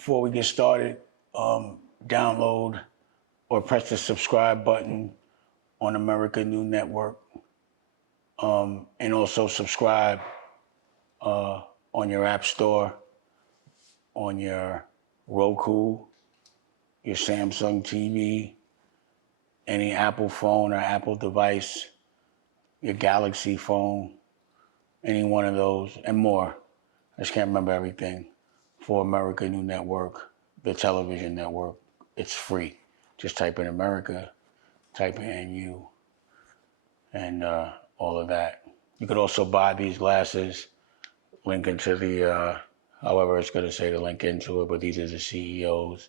Before we get started, download or press the subscribe button on America New Network, and also subscribe on your app store, on your Roku, your Samsung TV, any Apple phone or Apple device, your Galaxy phone, any one of those, and more. I just can't remember everything. For America New Network, the television network, it's free. Just type in America, type in NU, and all of that. You could also buy these glasses, link into the, however it's going to say to link into it, but these are the CEOs.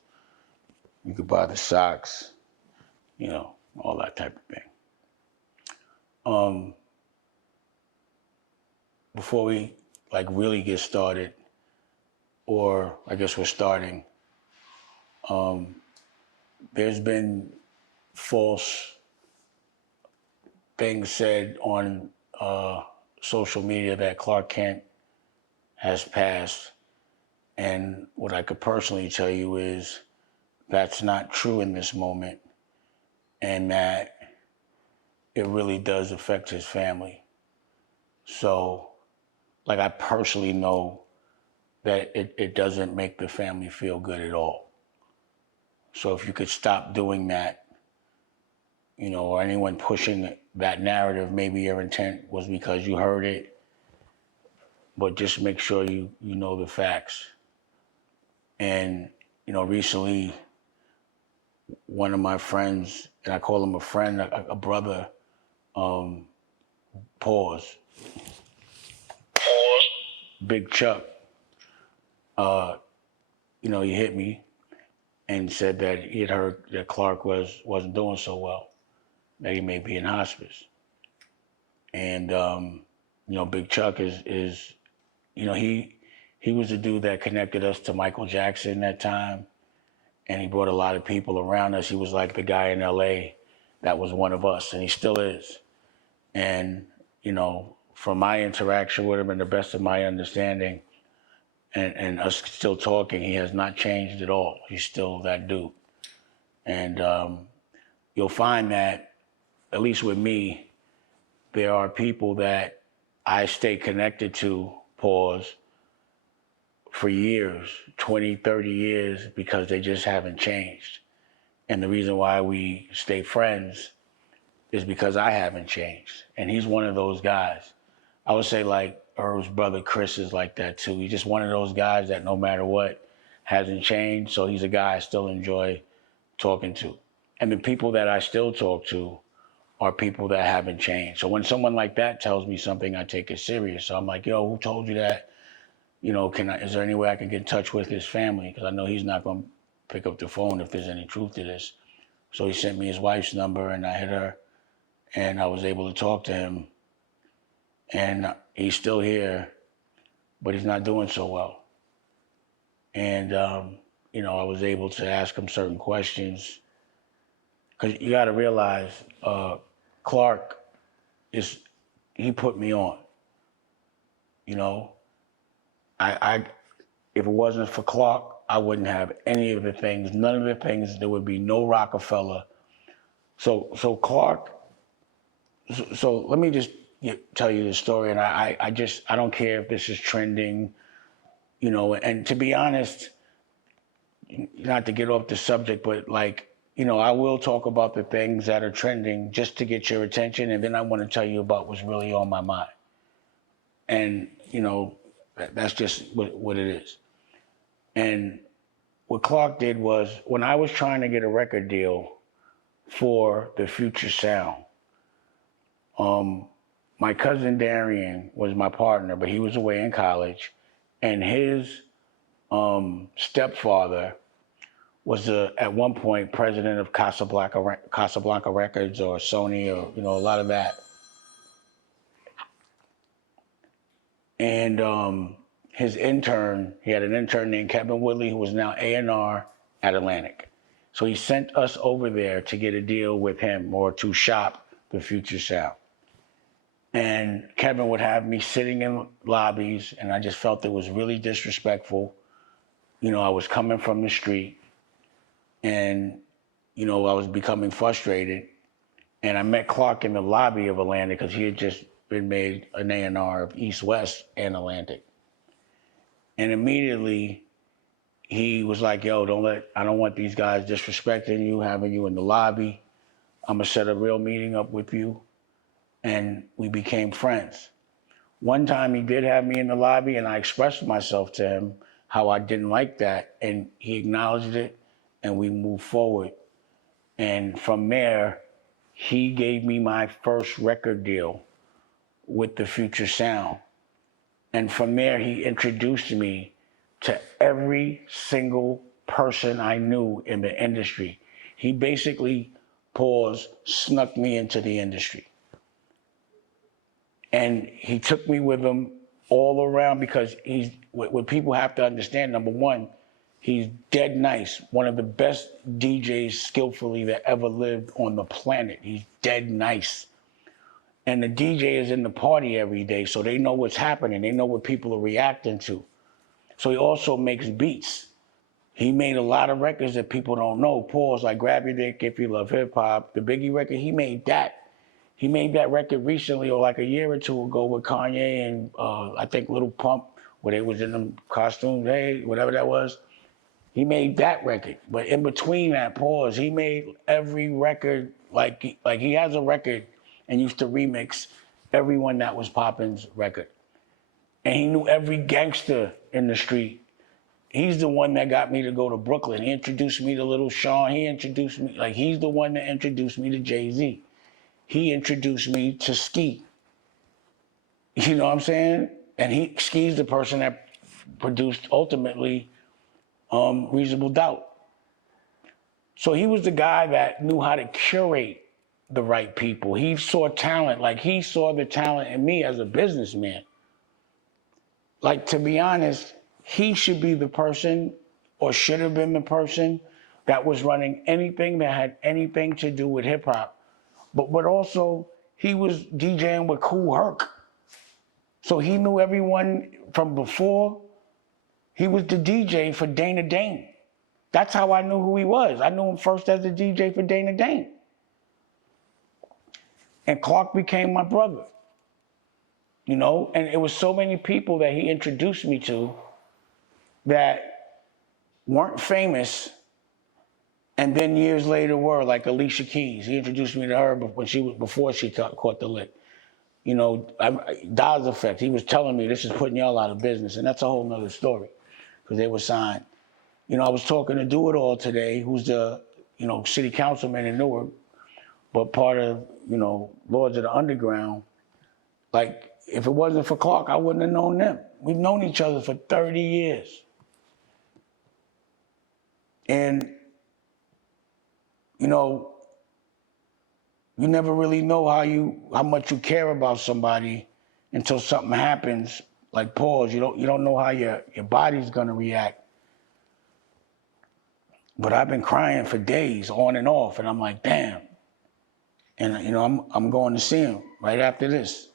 You could buy the socks, all that type of thing. Before we really get started, or I guess we're starting, there's been false things said on social media that Clark Kent has passed. And what I could personally tell you is that's not true in this moment, and that it really does affect his family. So, I personally know that it doesn't make the family feel good at all. So if you could stop doing that, or anyone pushing that narrative, maybe your intent was because you heard it, but just make sure you know the facts. And, recently, one of my friends, and I call him a friend, a brother, pause. Big Chuck, he hit me and said that he had heard that Clark wasn't doing so well, that he may be in hospice. And, Big Chuck is he was the dude that connected us to Michael Jackson that time. And he brought a lot of people around us. He was like the guy in LA that was one of us, and he still is. And, from my interaction with him and the best of my understanding, and us still talking, he has not changed at all. He's still that dude. And you'll find that, at least with me, there are people that I stay connected to, pause, for years, 20, 30 years, because they just haven't changed. And the reason why we stay friends is because I haven't changed. And he's one of those guys. I would say Earl's brother Chris is like that too. He's just one of those guys that no matter what hasn't changed. So he's a guy I still enjoy talking to. And the people that I still talk to are people that haven't changed. So when someone like that tells me something, I take it serious. So I'm like, yo, who told you that? Is there any way I can get in touch with his family? Because I know he's not going to pick up the phone if there's any truth to this. So he sent me his wife's number, and I hit her, and I was able to talk to him. And he's still here, but he's not doing so well. And, I was able to ask him certain questions. Because you got to realize, Clark, he put me on. If it wasn't for Clark, I wouldn't have any of the things, none of the things. There would be no Roc-A-Fella. So Clark, so let me just tell you the story. And I don't care if this is trending, and to be honest, not to get off the subject, but I will talk about the things that are trending just to get your attention. And then I want to tell you about what's really on my mind. And, that's just what it is. And what Clark did was, when I was trying to get a record deal for the Future Sound, my cousin Darian was my partner, but he was away in college, and his stepfather was at one point president of Casablanca Records or Sony, or a lot of that. And his intern, he had an intern named Kevin Woodley, who was now A&R at Atlantic. So he sent us over there to get a deal with him, or to shop the Future Sound. And Kevin would have me sitting in lobbies, and I just felt it was really disrespectful. I was coming from the street, and I was becoming frustrated, and I met Clark in the lobby of Atlantic because he had just been made an A&R of East West and Atlantic, and immediately he was like, "Yo, I don't want these guys disrespecting you, having you in the lobby. I'm gonna set a real meeting up with you," and we became friends. One time he did have me in the lobby, and I expressed myself to him how I didn't like that, and he acknowledged it, and we moved forward. And from there, he gave me my first record deal with the Future Sound. And from there, he introduced me to every single person I knew in the industry. He basically, snuck me into the industry. And he took me with him all around because what people have to understand, number one, he's dead nice. One of the best DJs skillfully that ever lived on the planet. He's dead nice. And the DJ is in the party every day, so they know what's happening. They know what people are reacting to. So he also makes beats. He made a lot of records that people don't know. Like Grab Your Dick If You Love Hip Hop. The Biggie record, he made that. He made that record recently, or like a year or two ago, with Kanye and I think Little Pump, where they was in them costumes, hey, whatever that was. He made that record. But in between that, he made every record, like he has a record and used to remix everyone that was poppin's record. And he knew every gangster in the street. He's the one that got me to go to Brooklyn. He introduced me to Little Sean. He introduced me, he's the one that introduced me to Jay-Z. He introduced me to Ski. You know what I'm saying? And Ski's the person that produced ultimately Reasonable Doubt. So he was the guy that knew how to curate the right people. He saw talent, he saw the talent in me as a businessman. To be honest, he should be the person, or should have been the person, that was running anything that had anything to do with hip hop. But also, he was DJing with Kool Herc. So he knew everyone from before. He was the DJ for Dana Dane. That's how I knew who he was. I knew him first as the DJ for Dana Dane. And Clark became my brother. And it was so many people that he introduced me to that weren't famous, and then years later were, like Alicia Keys. He introduced me to her before she caught the lick. Dawes Effect, he was telling me, this is putting y'all out of business, and that's a whole nother story, because they were signed. I was talking to Do It All today, who's the, city councilman in Newark, but part of, Lords of the Underground. If it wasn't for Clark, I wouldn't have known them. We've known each other for 30 years. And, you never really know how much you care about somebody until something happens, like pause. You don't know how your body's gonna react. But I've been crying for days, on and off, and I'm like, damn. And I'm going to see him right after this.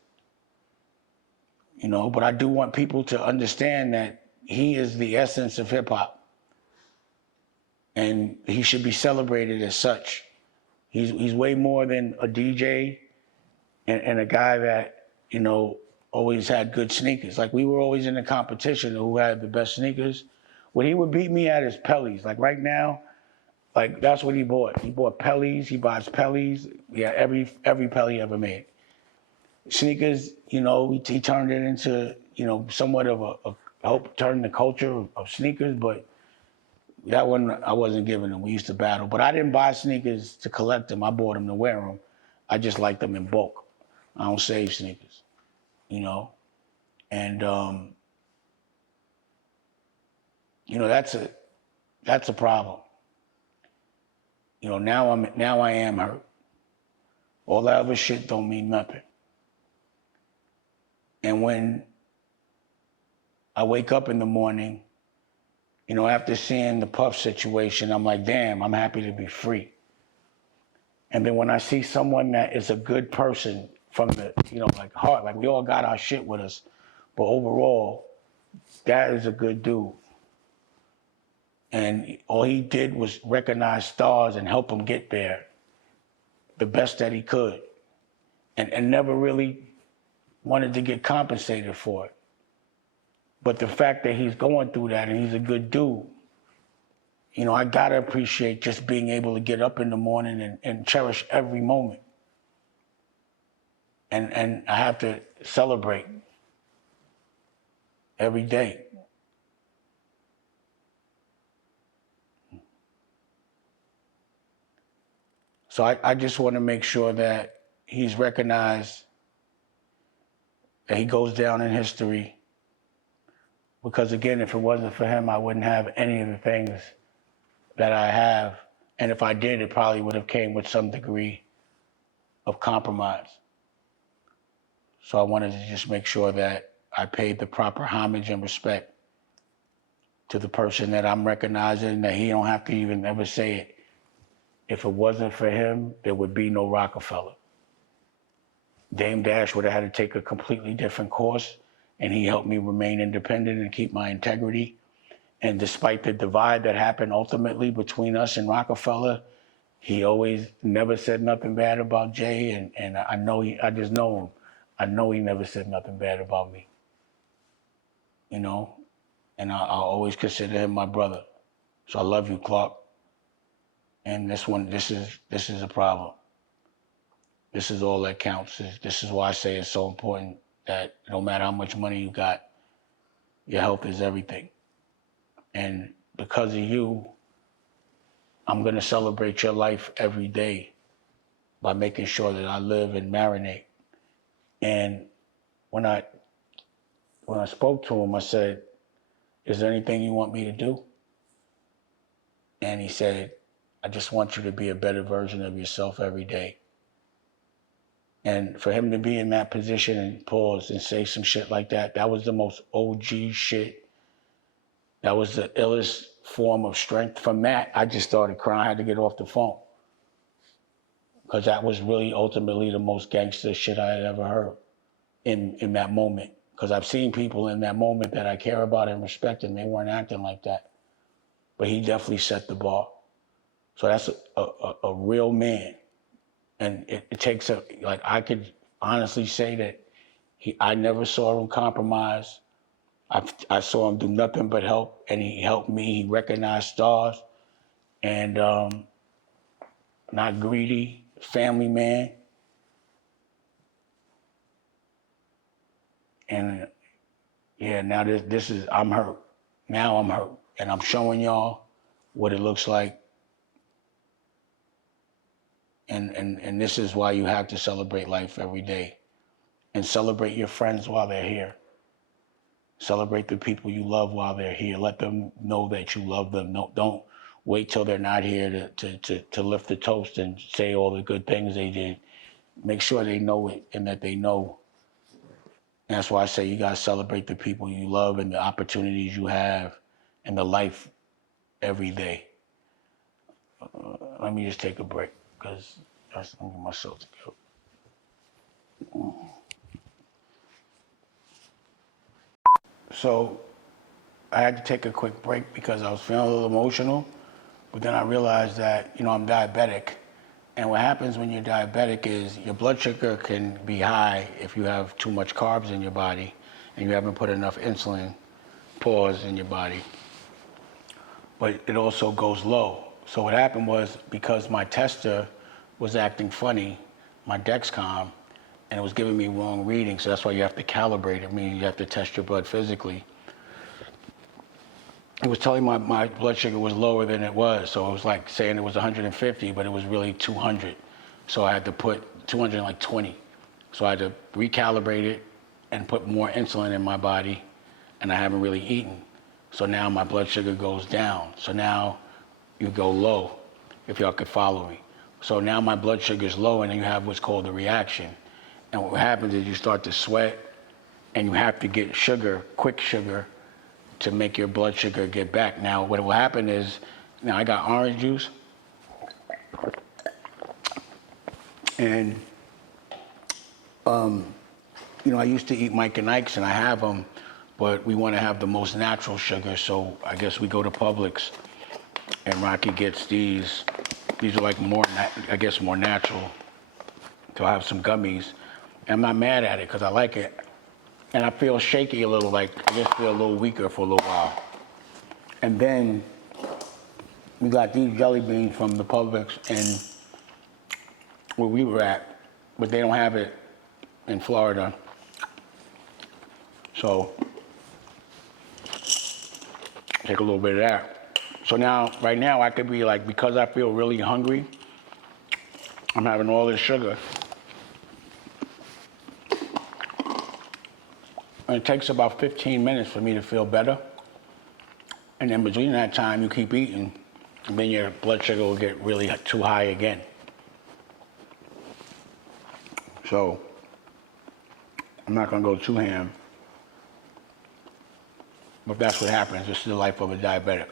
But I do want people to understand that he is the essence of hip hop. And he should be celebrated as such. He's way more than a DJ and a guy that, always had good sneakers. We were always in a competition of who had the best sneakers. What he would beat me at is Pellies. Right now, that's what he bought. He bought Pellies, he buys Pellies. Yeah, every Pelly ever made. Sneakers, he turned it into, somewhat of helped turn the culture of sneakers, but that one I wasn't giving him. We used to battle. But I didn't buy sneakers to collect them. I bought them to wear them. I just like them in bulk. I don't save sneakers, And, that's a problem. Now I am hurt. All that other shit don't mean nothing. And when I wake up in the morning, after seeing the Puff situation, I'm like, damn, I'm happy to be free. And then when I see someone that is a good person from the, heart, we all got our shit with us, but overall, that is a good dude. And all he did was recognize stars and help him get there the best that he could, and never really wanted to get compensated for it. But the fact that he's going through that and he's a good dude, you know, I gotta appreciate just being able to get up in the morning and cherish every moment. And I have to celebrate every day. So I just want to make sure that he's recognized, that he goes down in history. Because again, if it wasn't for him, I wouldn't have any of the things that I have. And if I did, it probably would have came with some degree of compromise. So I wanted to just make sure that I paid the proper homage and respect to the person that I'm recognizing, that he don't have to even ever say it. If it wasn't for him, there would be no Roc-A-Fella. Dame Dash would have had to take a completely different course, and he helped me remain independent and keep my integrity. And despite the divide that happened ultimately between us and Roc-A-Fella, he always never said nothing bad about Jay, and I know I just know him. I know he never said nothing bad about me, you know? And I'll always consider him my brother. So I love you, Clark. And this is a problem. This is all that counts. This is why I say it's so important that no matter how much money you got, your health is everything. And because of you, I'm gonna celebrate your life every day by making sure that I live and marinate. And when I spoke to him, I said, "Is there anything you want me to do?" And he said, "I just want you to be a better version of yourself every day." And for him to be in that position and pause and say some shit like that, that was the most OG shit. That was the illest form of strength. From that, I just started crying. I had to get off the phone. Because that was really ultimately the most gangster shit I had ever heard in that moment. Because I've seen people in that moment that I care about and respect, and they weren't acting like that. But he definitely set the bar. So that's a real man. And it takes I could honestly say that I never saw him compromise. I saw him do nothing but help, and he helped me. He recognized stars, and not greedy, family man. And yeah, now this is, I'm hurt. Now I'm hurt, and I'm showing y'all what it looks like. And this is why you have to celebrate life every day, and celebrate your friends while they're here. Celebrate the people you love while they're here. Let them know that you love them. No, don't wait till they're not here to lift the toast and say all the good things they did. Make sure they know it and that they know. And that's why I say you gotta celebrate the people you love and the opportunities you have and the life every day. Let me just take a break because I'm getting myself together. So I had to take a quick break because I was feeling a little emotional, but then I realized that, you know, I'm diabetic. And what happens when you're diabetic is your blood sugar can be high if you have too much carbs in your body and you haven't put enough insulin pause in your body. But it also goes low. So what happened was, because my tester was acting funny, my Dexcom, and it was giving me wrong readings, so that's why you have to calibrate it, meaning you have to test your blood physically. It was telling my blood sugar was lower than it was, so it was like saying it was 150, but it was really 200. So I had to put 220. So I had to recalibrate it and put more insulin in my body, and I haven't really eaten. So now my blood sugar goes down. So now you go low, if y'all could follow me. So now my blood sugar is low, and then you have what's called a reaction. And what happens is you start to sweat, and you have to get sugar, quick sugar, to make your blood sugar get back. Now, what will happen is, now I got orange juice, and you know, I used to eat Mike and Ike's, and I have them, but we want to have the most natural sugar, so I guess we go to Publix, and Rocky gets these. These are like more, I guess, more natural. So I have some gummies. And I'm not mad at it because I like it. And I feel shaky a little, like I just feel a little weaker for a little while. And then we got these jelly beans from the Publix and where we were at, but they don't have it in Florida. So take a little bit of that. So now, right now, I could be like, because I feel really hungry, I'm having all this sugar. And it takes about 15 minutes for me to feel better. And then between that time, you keep eating, and then your blood sugar will get really too high again. So I'm not gonna go too ham. But that's what happens. This is the life of a diabetic.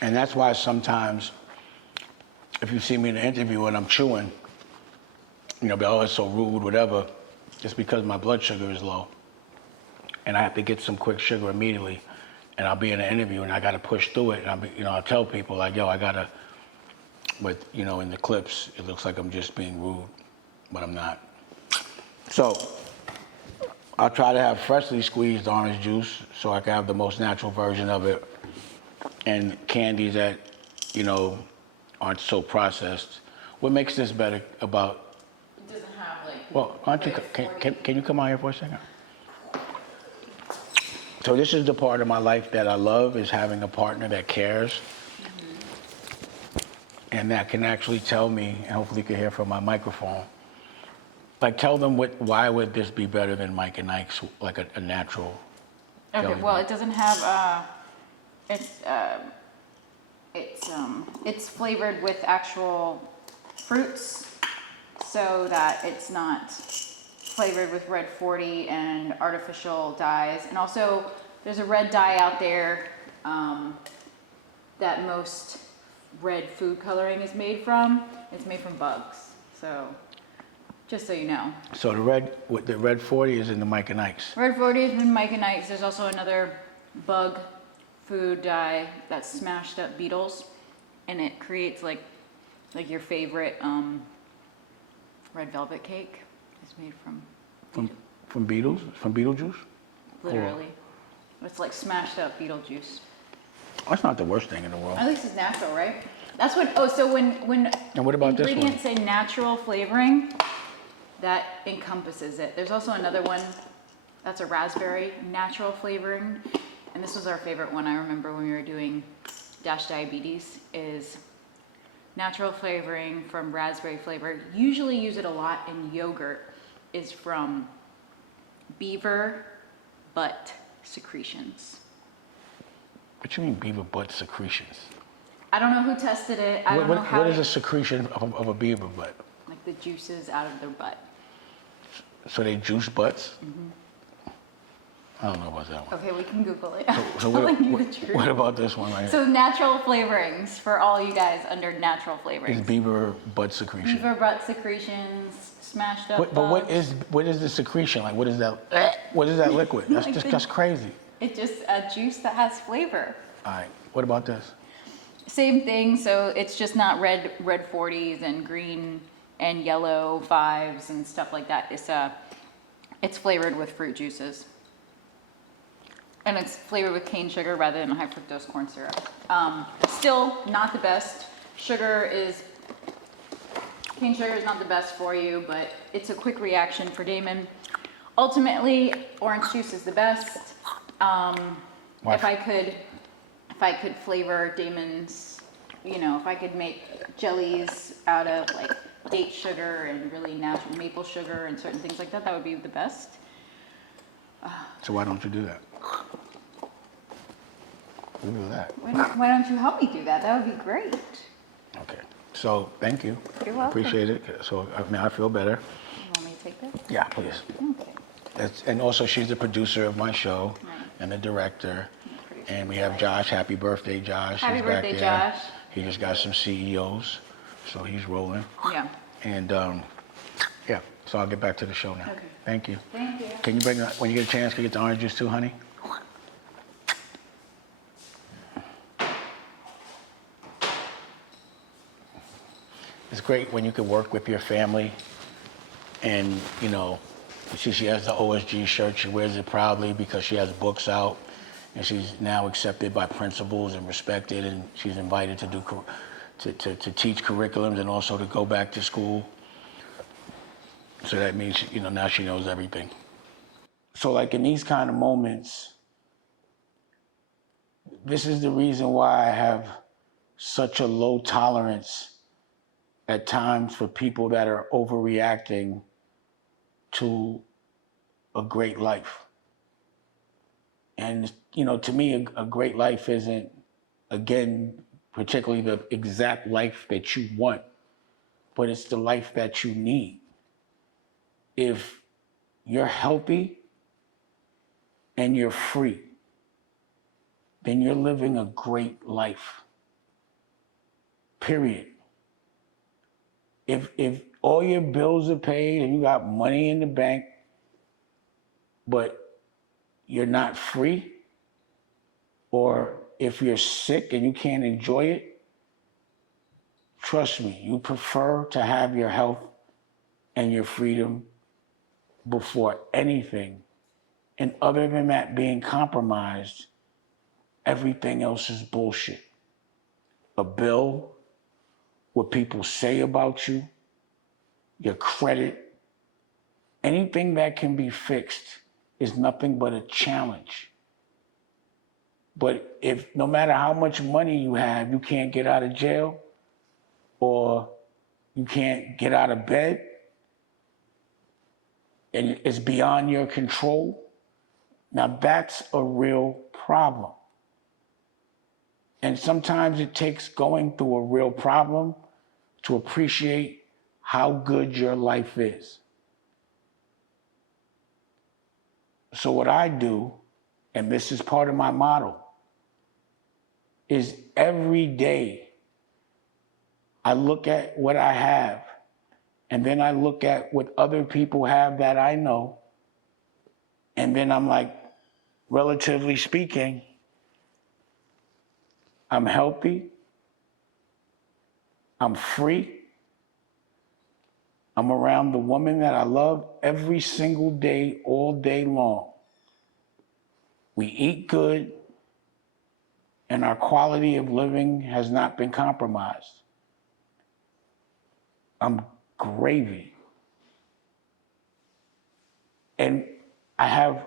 And that's why sometimes, if you see me in an interview and I'm chewing, you know, be, oh, it's so rude, whatever, it's because my blood sugar is low. And I have to get some quick sugar immediately. And I'll be in an interview and I gotta push through it. And I'll tell people like, yo, I gotta, but in the clips, it looks like I'm just being rude, but I'm not. So I'll try to have freshly squeezed orange juice so I can have the most natural version of it, and candies that, aren't so processed. What makes this better about? It doesn't have like. Well, aren't you? Can you come out here for a second? So this is the part of my life that I love, is having a partner that cares. And that can actually tell me, and hopefully you can hear from my microphone, like tell them why would this be better than Mike and Ike's, like a natural. Okay, well, it doesn't have, it's flavored with actual fruits, so that it's not flavored with red 40 and artificial dyes. And also, there's a red dye out there that most red food coloring is made from. It's made from bugs. So, just so you know. So the red 40 is in the Mike and Ike's. Red 40 is in Mike and Ike's. There's also another bug food dye that's smashed up beetles, and it creates like your favorite red velvet cake. It's made From beetles? From beetle juice? Literally. It's like smashed up beetle juice. That's not the worst thing in the world. At least it's natural, right? That's what, so when And what about this one? ingredients say natural flavoring, that encompasses it. There's also another one, that's a raspberry natural flavoring. And this was our favorite one, I remember when we were doing Dash Diabetes, is natural flavoring from raspberry flavor. Usually use it a lot in yogurt, is from beaver butt secretions. What you mean beaver butt secretions? I don't know who tested it. I don't know how. What is a secretion of a beaver butt? Like the juices out of their butt. So they juice butts? Mm-hmm. I don't know about that one. Okay, we can Google it. So what about this one right here? So natural flavorings for all you guys under natural flavorings. Is beaver butt secretion. Beaver butt secretions, smashed up. But what is the secretion? Like what is that? What is that liquid? That's crazy. It's just a juice that has flavor. All right. What about this? Same thing. So it's just not red 40s and green and yellow 5s and stuff like that. It's flavored with fruit juices. And it's flavored with cane sugar rather than high fructose corn syrup. Still not the best. Cane sugar is not the best for you, but it's a quick reaction for Damon. Ultimately, orange juice is the best. If I could flavor Damon's, if I could make jellies out of like date sugar and really natural maple sugar and certain things like that, that would be the best. So why don't you do that? You do that. Why don't you help me do that? That would be great. Okay. So thank you. You're welcome. Appreciate it. So I feel better. You want me to take this? Yeah, please. Okay. And also she's the producer of my show, Right. and the director. And we have Josh. Happy birthday, Josh. Happy He's birthday, back there. Josh. He just got some CEOs, so he's rolling. Yeah. And Yeah, so I'll get back to the show now. Okay. Thank you. Thank you. Can you bring, when you get a chance, can you get the orange juice too, honey? It's great when you can work with your family and, you know, she has the OSG shirt, she wears it proudly because she has books out and she's now accepted by principals and respected, and she's invited to do, to teach curriculums and also to go back to school. So that means, you know, now she knows everything. So like in these kind of moments, this is the reason why I have such a low tolerance at times for people that are overreacting to a great life. And, you know, to me, a great life isn't, again, particularly the exact life that you want, but it's the life that you need. If you're healthy and you're free, then you're living a great life. Period. If all your bills are paid and you got money in the bank, but you're not free, or if you're sick and you can't enjoy it, trust me, you prefer to have your health and your freedom before anything. And other than that being compromised, everything else is bullshit. A bill, what people say about you, your credit, anything that can be fixed is nothing but a challenge. But if no matter how much money you have, you can't get out of jail or you can't get out of bed and it's beyond your control, now that's a real problem. And sometimes it takes going through a real problem to appreciate how good your life is. So what I do, and this is part of my motto, is every day I look at what I have, and then I look at what other people have that I know, and then I'm like, relatively speaking, I'm healthy, I'm free, I'm around the woman that I love every single day, all day long. We eat good, and our quality of living has not been compromised. I'm gravy. And I have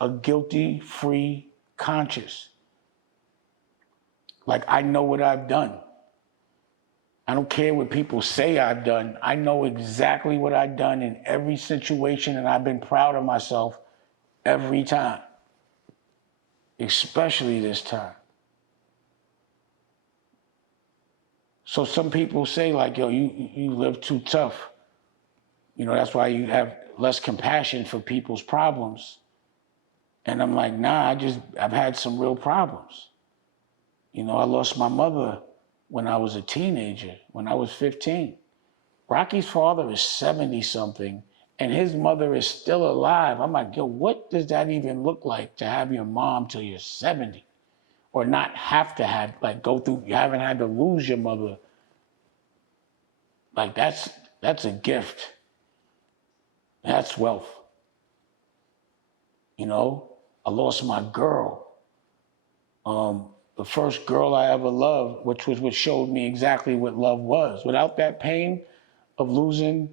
a guilty-free conscience. Like, I know what I've done. I don't care what people say I've done. I know exactly what I've done in every situation, and I've been proud of myself every time, especially this time. So some people say, like, yo, you live too tough. You know, that's why you have less compassion for people's problems. And I'm like, nah, I've had some real problems. You know, I lost my mother when I was a teenager, when I was 15. Rocky's father is 70 something and his mother is still alive. I'm like, yo, what does that even look like to have your mom till you're 70? Or not have to have, like, go through, you haven't had to lose your mother. Like, that's a gift. That's wealth. You know, I lost my girl. The first girl I ever loved, which was what showed me exactly what love was. Without that pain of losing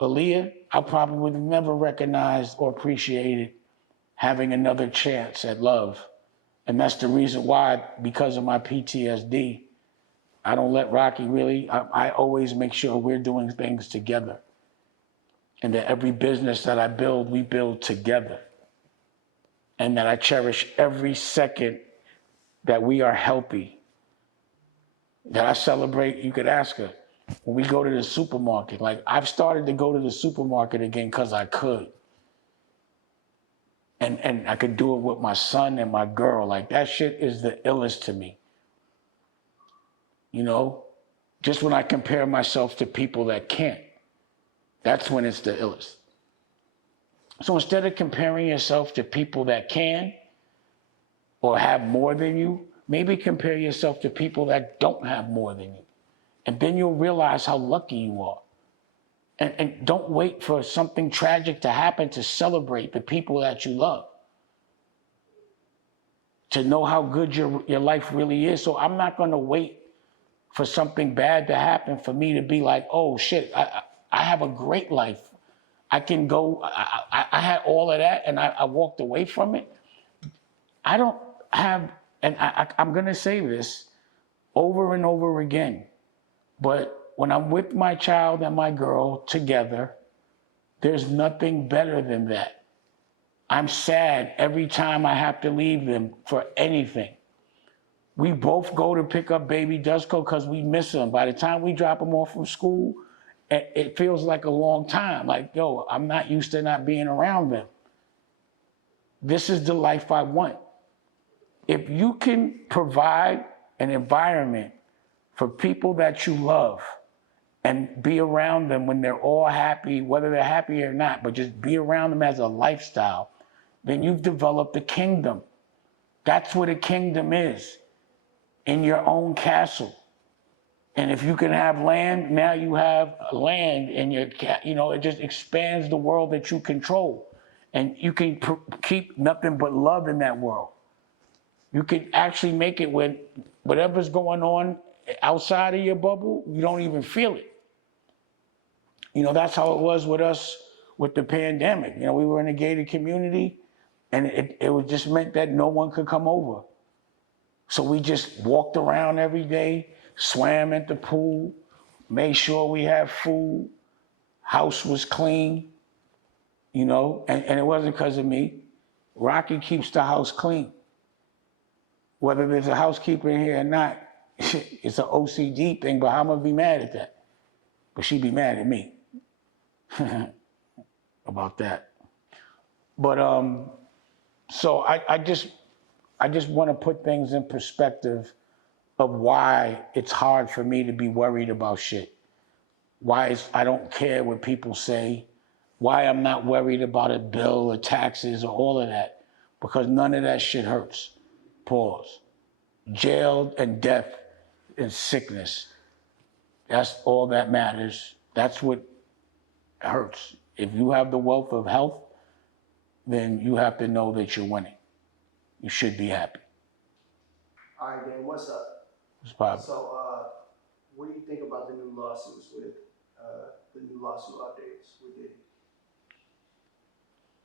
Aaliyah, I probably would have never recognized or appreciated having another chance at love. And that's the reason why, because of my PTSD, I don't let Rocky really, I always make sure we're doing things together. And that every business that I build, we build together. And that I cherish every second that we are healthy. That I celebrate, you could ask her, when we go to the supermarket, like I've started to go to the supermarket again because I could. And I could do it with my son and my girl. Like that shit is the illest to me. You know, just when I compare myself to people that can't. That's when it's the illest. So instead of comparing yourself to people that can or have more than you, maybe compare yourself to people that don't have more than you. And then you'll realize how lucky you are. And don't wait for something tragic to happen to celebrate the people that you love, to know how good your life really is. So I'm not going to wait for something bad to happen for me to be like, oh shit, I have a great life. I can go, I had all of that and I walked away from it. I don't have, and I'm going to say this over and over again, but when I'm with my child and my girl together, there's nothing better than that. I'm sad every time I have to leave them for anything. We both go to pick up baby Dusko because we miss them. By the time we drop them off from school, it feels like a long time. Like, yo, I'm not used to not being around them. This is the life I want. If you can provide an environment for people that you love and be around them when they're all happy, whether they're happy or not, but just be around them as a lifestyle, then you've developed a kingdom. That's what a kingdom is, in your own castle. And if you can have land, now you have land in your, it just expands the world that you control. And you can keep nothing but love in that world. You can actually make it when whatever's going on outside of your bubble, you don't even feel it. That's how it was with us with the pandemic. We were in a gated community and it was just meant that no one could come over. So we just walked around every day, swam at the pool, made sure we had food, house was clean, and it wasn't because of me. Rocky keeps the house clean. Whether there's a housekeeper in here or not, it's an OCD thing, but I'm gonna be mad at that. But she'd be mad at me about that. But so I just want to put things in perspective of why it's hard for me to be worried about shit. Why I don't care what people say. Why I'm not worried about a bill or taxes or all of that. Because none of that shit hurts. Pause. Jail and death and sickness. That's all that matters. That's what hurts. If you have the wealth of health, then you have to know that you're winning. You should be happy. All right, Dan, what's up? What's poppin'? So, what do you think about the new lawsuits with the new lawsuit updates with Diddy?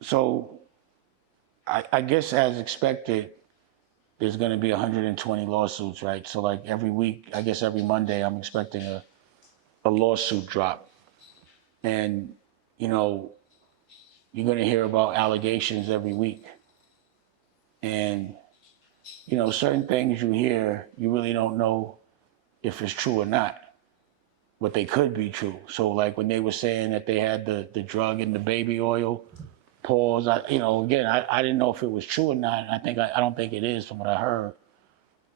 So, I guess as expected, there's going to be 120 lawsuits, right? So, like every week, I guess every Monday, I'm expecting a lawsuit drop. And, you're going to hear about allegations every week. And, certain things you hear, you really don't know if it's true or not, but they could be true. So like when they were saying that they had the drug in the baby oil, pause, again, I didn't know if it was true or not. I don't think it is from what I heard,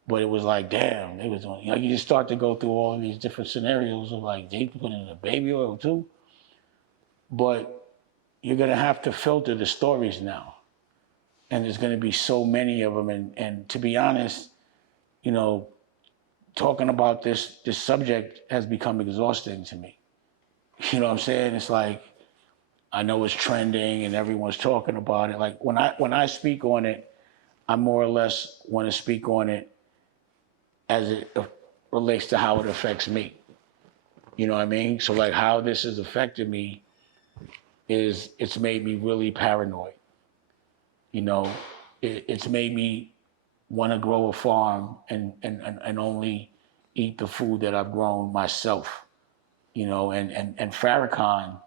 but it was like, damn, it was, you just start to go through all of these different scenarios of like, they put in the baby oil too. But you're gonna have to filter the stories now. And there's gonna be so many of them. And to be honest, talking about this subject has become exhausting to me. You know what I'm saying? It's like, I know it's trending and everyone's talking about it. Like when I speak on it, I more or less want to speak on it as it relates to how it affects me. You know what I mean? So like how this has affected me is it's made me really paranoid. It's made me want to grow a farm and only eat the food that I've grown myself. And Farrakhan,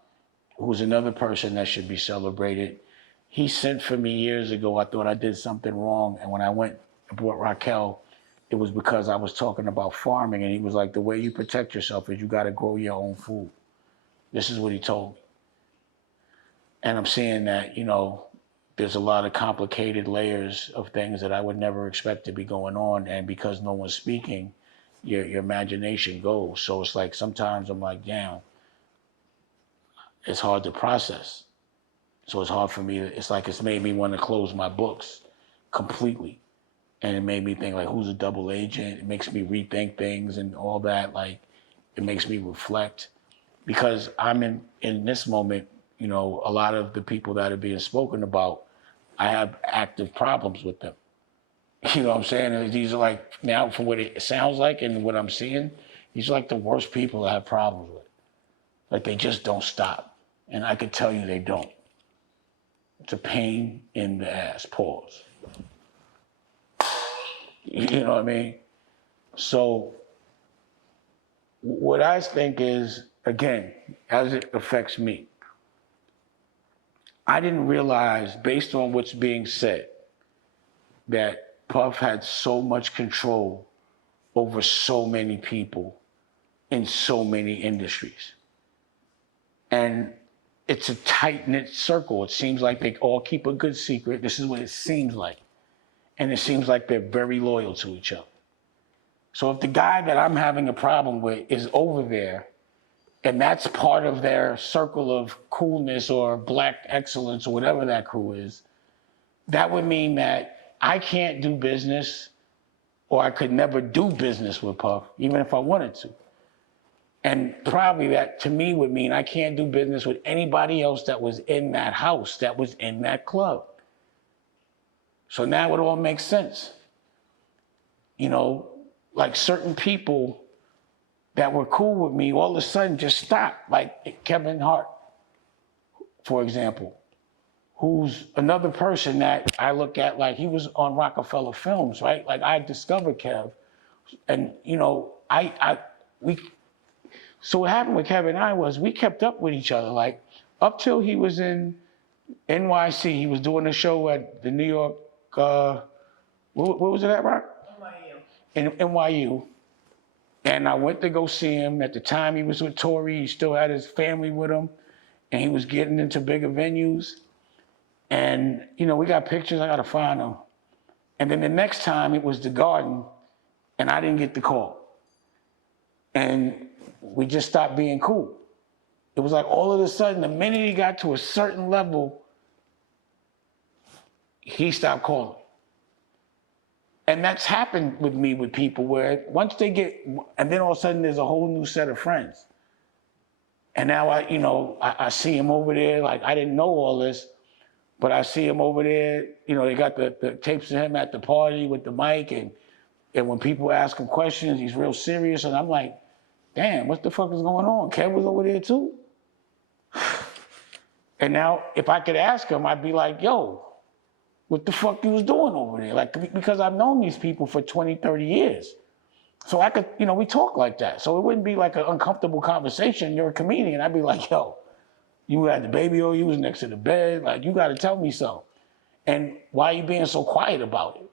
who's another person that should be celebrated, he sent for me years ago. I thought I did something wrong. And when I went and bought Raquel, it was because I was talking about farming. And he was like, the way you protect yourself is you got to grow your own food. This is what he told me. And I'm seeing that, there's a lot of complicated layers of things that I would never expect to be going on. And because no one's speaking, your imagination goes. So it's like sometimes I'm like, damn, it's hard to process. So it's hard for me. It's like it's made me want to close my books completely. And it made me think like, who's a double agent? It makes me rethink things and all that. Like, it makes me reflect because I'm in this moment, you know, a lot of the people that are being spoken about, I have active problems with them. You know what I'm saying? And these are like, now from what it sounds like and what I'm seeing, these are like the worst people I have problems with. Like they just don't stop. And I could tell you they don't. It's a pain in the ass, pause. You know what I mean? So what I think is, again, as it affects me, I didn't realize, based on what's being said, that Puff had so much control over so many people in so many industries. And it's a tight-knit circle. It seems like they all keep a good secret. This is what it seems like. And it seems like they're very loyal to each other. So if the guy that I'm having a problem with is over there, and that's part of their circle of coolness or black excellence or whatever that crew is, that would mean that I can't do business or I could never do business with Puff, even if I wanted to. And probably that to me would mean I can't do business with anybody else that was in that house, that was in that club. So now it all makes sense. You know, like certain people that were cool with me all of a sudden just stopped. Like Kevin Hart, for example, who's another person that I look at like he was on Roc-A-Fella Films, right? Like I discovered Kev, and you know, so what happened with Kevin and I was we kept up with each other, like up till he was in NYC. He was doing a show at the New York, where was it at, Rock? NYU. In NYU. And I went to go see him. At the time he was with Tori, he still had his family with him, and he was getting into bigger venues. And, you know, we got pictures, I gotta find them. And then the next time it was the Garden, and I didn't get the call. And we just stopped being cool. It was like all of a sudden, the minute he got to a certain level, he stopped calling. And that's happened with me with people where once they get, and then all of a sudden there's a whole new set of friends. And now I see him over there, like I didn't know all this, but I see him over there, you know, they got the tapes of him at the party with the mic, and when people ask him questions, he's real serious, and I'm like, damn, what the fuck is going on? Kev was over there too? And now, if I could ask him, I'd be like, yo, what the fuck you was doing over there? Like, because I've known these people for 20, 30 years. So I could, you know, we talk like that. So it wouldn't be like an uncomfortable conversation. You're a comedian. I'd be like, yo, you had the baby or you was next to the bed. Like, you got to tell me so. And why are you being so quiet about it?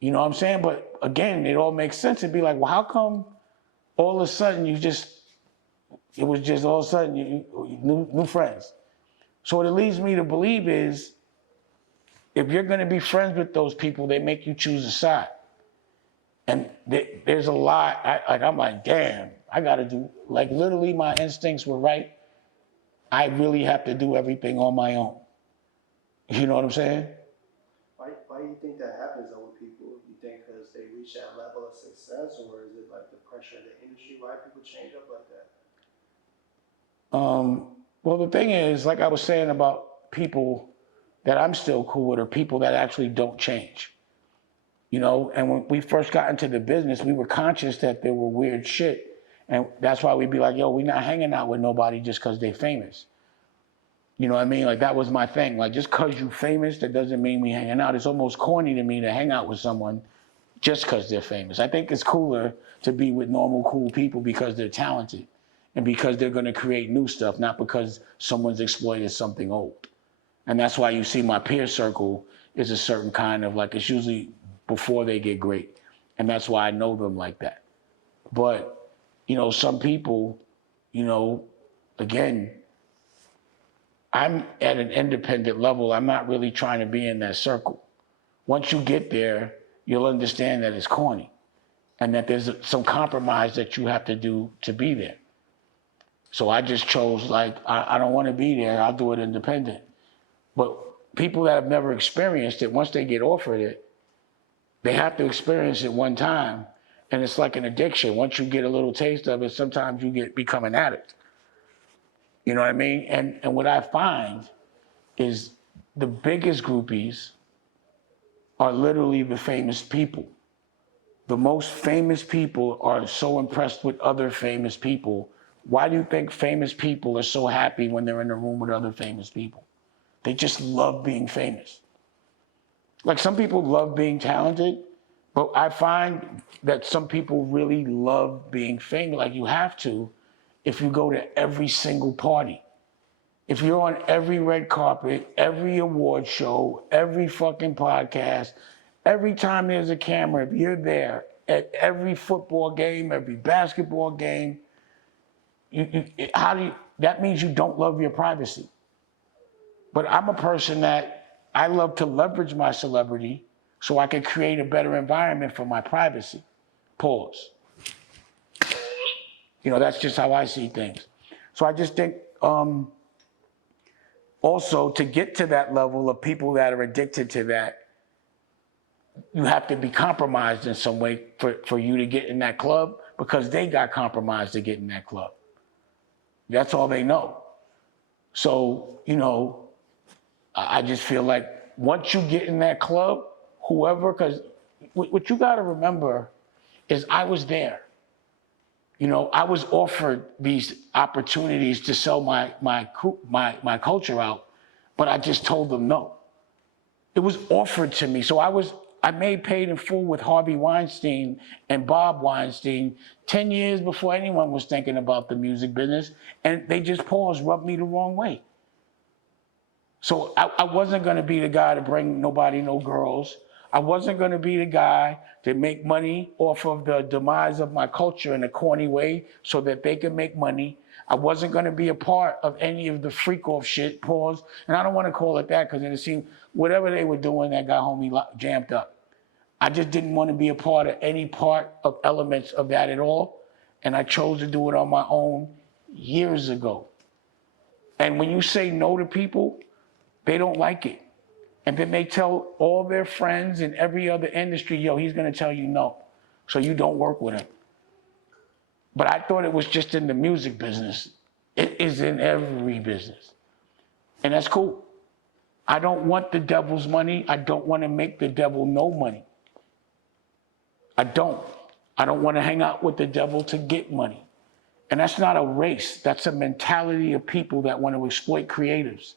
You know what I'm saying? But again, it all makes sense. It'd be like, well, how come all of a sudden it was just all of a sudden you new friends? So what it leads me to believe is, if you're going to be friends with those people, they make you choose a side. And there's a lot, I'm like, damn, I got to do, like literally my instincts were right. I really have to do everything on my own. You know what I'm saying? Why do you think that happens though with people? You think because they reach that level of success, or is it like the pressure of the industry? Why do people change up like that? Well, the thing is, like I was saying about people that I'm still cool with, are people that actually don't change. You know, and when we first got into the business, we were conscious that there were weird shit. And that's why we'd be like, yo, we're not hanging out with nobody just because they're famous. You know what I mean? Like, that was my thing. Like, just because you're famous, that doesn't mean we hanging out. It's almost corny to me to hang out with someone just because they're famous. I think it's cooler to be with normal, cool people because they're talented and because they're going to create new stuff, not because someone's exploited something old. And that's why you see my peer circle is a certain kind of, like, it's usually before they get great. And that's why I know them like that. But, you know, some people, you know, again, I'm at an independent level. I'm not really trying to be in that circle. Once you get there, you'll understand that it's corny and that there's some compromise that you have to do to be there. So I just chose, like, I don't want to be there. I'll do it independent. But people that have never experienced it, once they get offered it, they have to experience it one time. And it's like an addiction. Once you get a little taste of it, sometimes you become an addict. You know what I mean? And what I find is the biggest groupies are literally the famous people. The most famous people are so impressed with other famous people. Why do you think famous people are so happy when they're in a room with other famous people? They just love being famous. Like, some people love being talented, but I find that some people really love being famous. Like, you have to if you go to every single party. If you're on every red carpet, every award show, every fucking podcast, every time there's a camera, if you're there at every football game, every basketball game, that means you don't love your privacy. But I'm a person that I love to leverage my celebrity so I can create a better environment for my privacy. Pause. That's just how I see things. So I just think, also, to get to that level of people that are addicted to that, you have to be compromised in some way for you to get in that club, because they got compromised to get in that club. That's all they know. So, I just feel like once you get in that club, whoever, because what you got to remember is I was there. I was offered these opportunities to sell my culture out, but I just told them no. It was offered to me. So I made Paid in Full with Harvey Weinstein and Bob Weinstein 10 years before anyone was thinking about the music business, and they just paused, rubbed me the wrong way. So I wasn't going to be the guy to bring nobody no girls. I wasn't going to be the guy to make money off of the demise of my culture in a corny way so that they could make money. I wasn't going to be a part of any of the freak off shit, pause. And I don't want to call it that, because it seemed whatever they were doing that got homie jammed up. I just didn't want to be a part of any part of elements of that at all. And I chose to do it on my own years ago. And when you say no to people, they don't like it. And then they tell all their friends in every other industry, yo, he's going to tell you no. So you don't work with him. But I thought it was just in the music business. It is in every business. And that's cool. I don't want the devil's money. I don't want to make the devil no money. I don't want to hang out with the devil to get money. And that's not a race. That's a mentality of people that want to exploit creatives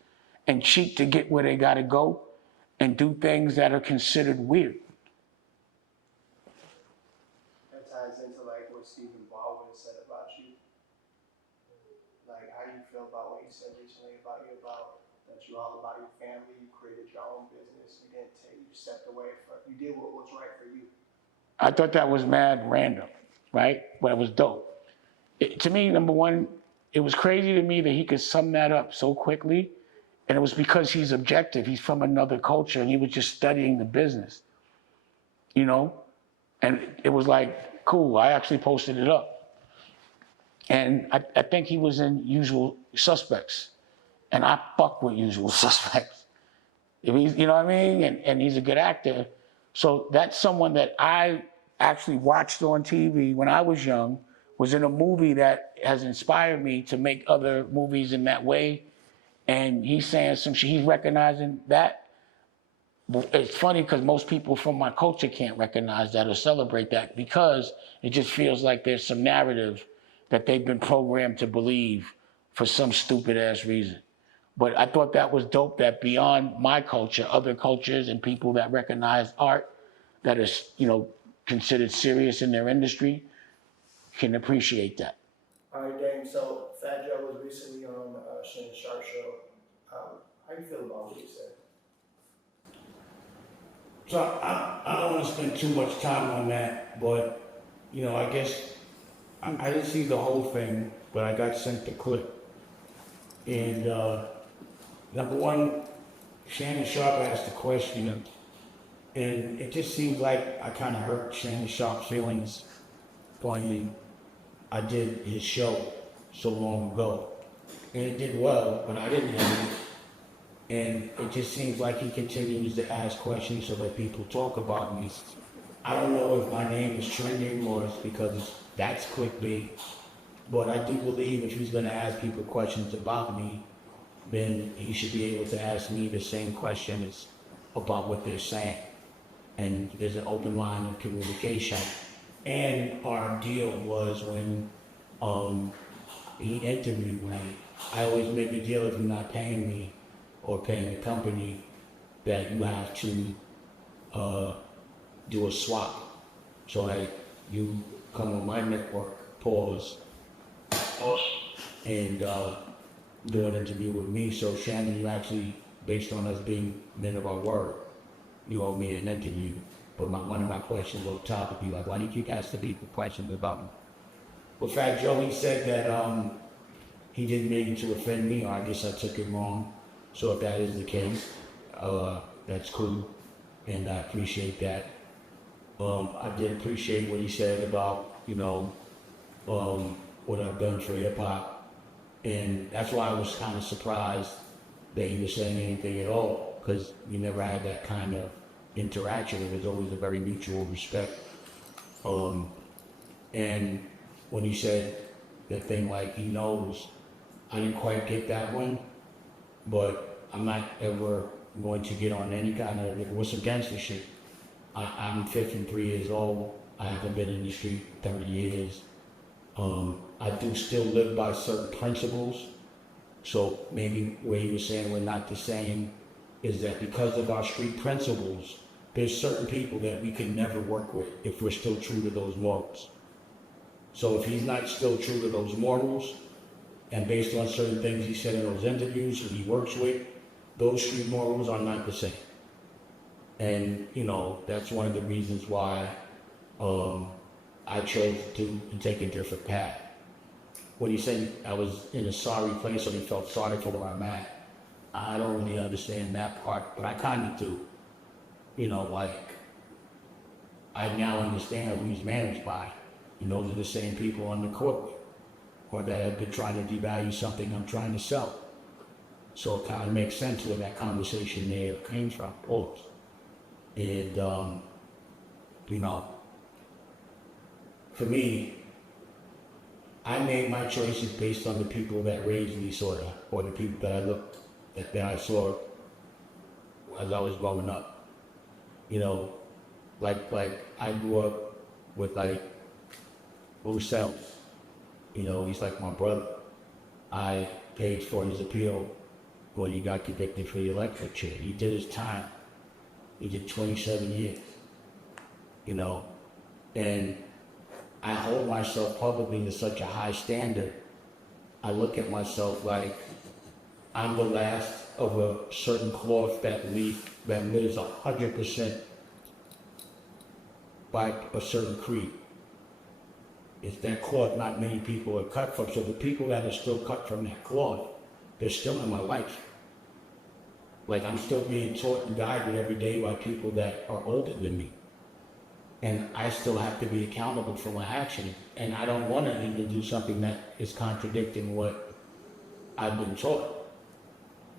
and cheat to get where they got to go and do things that are considered weird. That ties into like what Stephen Baldwin said about you. Like, how do you feel about what he said recently about you, about that you're all about your family, you created your own business, you stepped away you did what was right for you. I thought that was mad random, right? But it was dope. To me, number one, it was crazy to me that he could sum that up so quickly. And it was because he's objective. He's from another culture, and he was just studying the business, And it was like, cool, I actually posted it up. And I think he was in Usual Suspects. And I fuck with Usual Suspects. You know what I mean? And he's a good actor. So that's someone that I actually watched on TV when I was young, was in a movie that has inspired me to make other movies in that way. And he's saying some shit, he's recognizing that. It's funny because most people from my culture can't recognize that or celebrate that, because it just feels like there's some narrative that they've been programmed to believe for some stupid ass reason. But I thought that was dope, that beyond my culture, other cultures and people that recognize art that is, considered serious in their industry can appreciate that. All right, Dame. So Fat Joe was recently on Shannon Sharp show. How do you feel about what he said? So I don't want to spend too much time on that, but I guess I didn't see the whole thing, but I got sent the clip. And number one, Shannon Sharp asked the question, and it just seems like I kind of hurt Shannon Sharp's feelings when I did his show. so long ago. And it did well, but I didn't have it. And it just seems like he continues to ask questions so that people talk about me. I don't know if my name is trending or it's because that's clickbait, but I do believe if he's going to ask people questions about me, then he should be able to ask me the same questions about what they're saying. And there's an open line of communication. And our deal was when he interviewed me, I always make a deal if you're not paying me or paying the company that you have to do a swap. So like you come on my network, pause, and do an interview with me. So Shannon, you actually, based on us being men of our word, you owe me an interview. But one of my questions on top would be like, why do you keep asking people questions about me? Well, Fat Joe, he said that he didn't mean to offend me, or I guess I took it wrong. So if that is the case, that's cool, and I appreciate that. I did appreciate what he said about, what I've done for hip hop, and that's why I was kind of surprised that he was saying anything at all, because we never had that kind of interaction. It was always a very mutual respect. And when he said the thing like he knows, I didn't quite get that one, but I'm not ever going to get on any kind of what's against the shit. I'm 53 years old. I haven't been in the street 30 years. I do still live by certain principles. So maybe where he was saying we're not the same is that because of our street principles, there's certain people that we can never work with if we're still true to those morals. So if he's not still true to those morals, and based on certain things he said in those interviews that he works with, those street morals are not the same. And, that's one of the reasons why I chose to take a different path. When he said I was in a sorry place or he felt sorry for where I'm at, I don't really understand that part, but I kind of do. I now understand who he's managed by. Those are the same people on the court with, or that have been trying to devalue something I'm trying to sell. So it kind of makes sense where that conversation there came from. And, for me, I made my choices based on the people that raised me, sort of, or the people that I saw as I was growing up. Like I grew up with Roussel. He's like my brother. I paid for his appeal when he got convicted for the electric chair. He did his time. He did 27 years. And I hold myself publicly to such a high standard. I look at myself like I'm the last of a certain cloth that lives 100% by a certain creed. It's that cloth not many people are cut from. So the people that are still cut from that cloth, they're still in my life. Like I'm still being taught and guided every day by people that are older than me. And I still have to be accountable for my actions. And I don't want to even do something that is contradicting what I've been taught.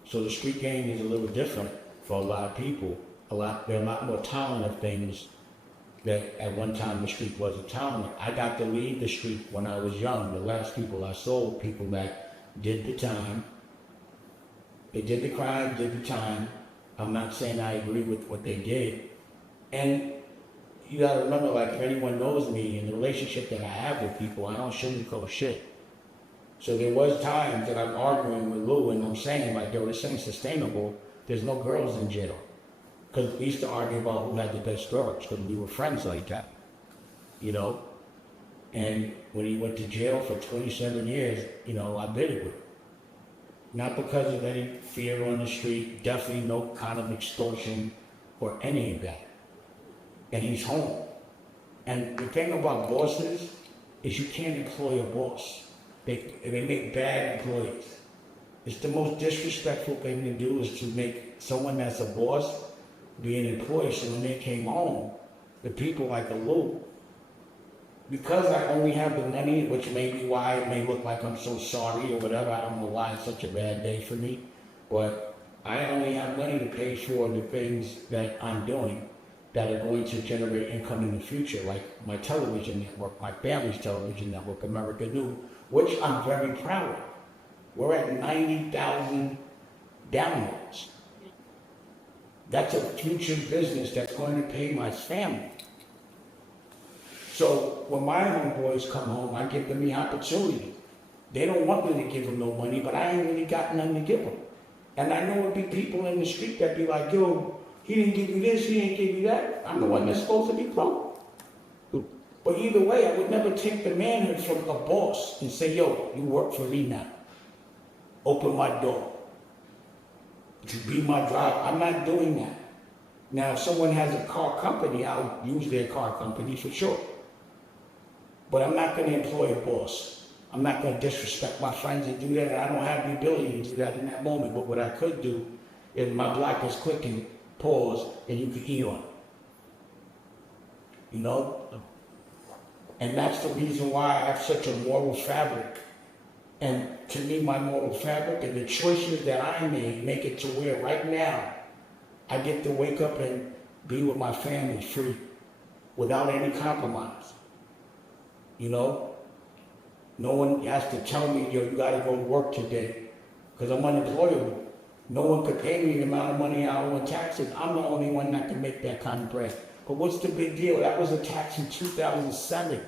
So the street game is a little different for a lot of people. There are a lot more tolerant of things that at one time the street wasn't tolerant. I got to leave the street when I was young. The last people I saw were people that did the time. They did the crime, did the time. I'm not saying I agree with what they did. And you gotta remember, if anyone knows me and the relationship that I have with people, I don't sugarcoat shit. So there was times that I'm arguing with Lou and I'm saying, yo, this ain't sustainable. There's no girls in jail. Because we used to argue about who had the best girls, because we were friends like that, And when he went to jail for 27 years, I bid it with him. Not because of any fear on the street, definitely no kind of extortion or any of that. And he's home. And the thing about bosses is you can't employ a boss. They make bad employees. It's the most disrespectful thing to do is to make someone that's a boss be an employee. So when they came home, the people like a Lou, because I only have the money, which may be why it may look like I'm so sorry or whatever. I don't know why it's such a bad day for me, but I only have money to pay for the things that I'm doing that are going to generate income in the future, like my television network, my family's television network, America New, which I'm very proud of. We're at 90,000 downloads. That's a future business that's going to pay my family. So when my homeboys come home, I give them the opportunity. They don't want me to give them no money, but I ain't really got nothing to give them. And I know there'll be people in the street that be like, yo, he didn't give you this, he didn't give you that. I'm the one that's supposed to be broke. But either way, I would never take the manhood from a boss and say, yo, you work for me now. Open my door. To be my driver. I'm not doing that. Now, if someone has a car company, I'll use their car company for sure. But I'm not going to employ a boss. I'm not going to disrespect my friends and do that. I don't have the ability to do that in that moment. But what I could do is my block is clicking, pause, and you can eat on it. You know? And that's the reason why I have such a moral fabric. And to me, my moral fabric and the choices that I make it to where right now I get to wake up and be with my family free without any compromise. You know? No one has to tell me, yo, you gotta go to work today because I'm unemployable. No one could pay me the amount of money I owe in taxes. I'm the only one that can make that kind of bread. But what's the big deal? That was a tax in 2007.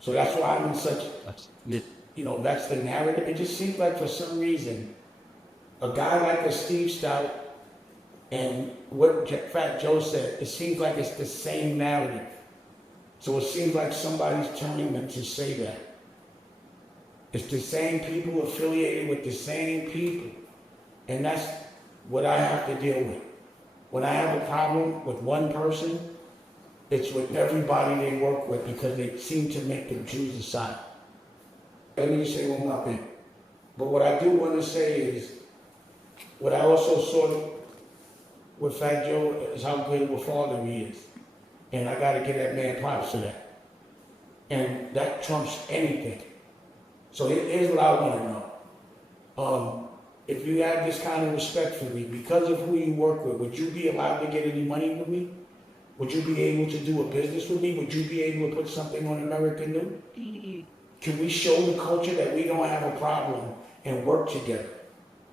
So that's why I'm in such, you know, that's the narrative. It just seems like for some reason, a guy like a Steve Stout and what Fat Joe said, it seems like it's the same narrative. So it seems like somebody's telling them to say that. It's the same people affiliated with the same people. And that's what I have to deal with. When I have a problem with one person, it's with everybody they work with because they seem to make them choose a side. Let me say one more thing. But what I do want to say is, what I also saw with Fat Joe is how good of a father he is. And I got to give that man props for that. And that trumps anything. So here's what I want to know. If you have this kind of respect for me, because of who you work with, would you be allowed to get any money with me? Would you be able to do a business with me? Would you be able to put something on America New? Can we show the culture that we don't have a problem and work together?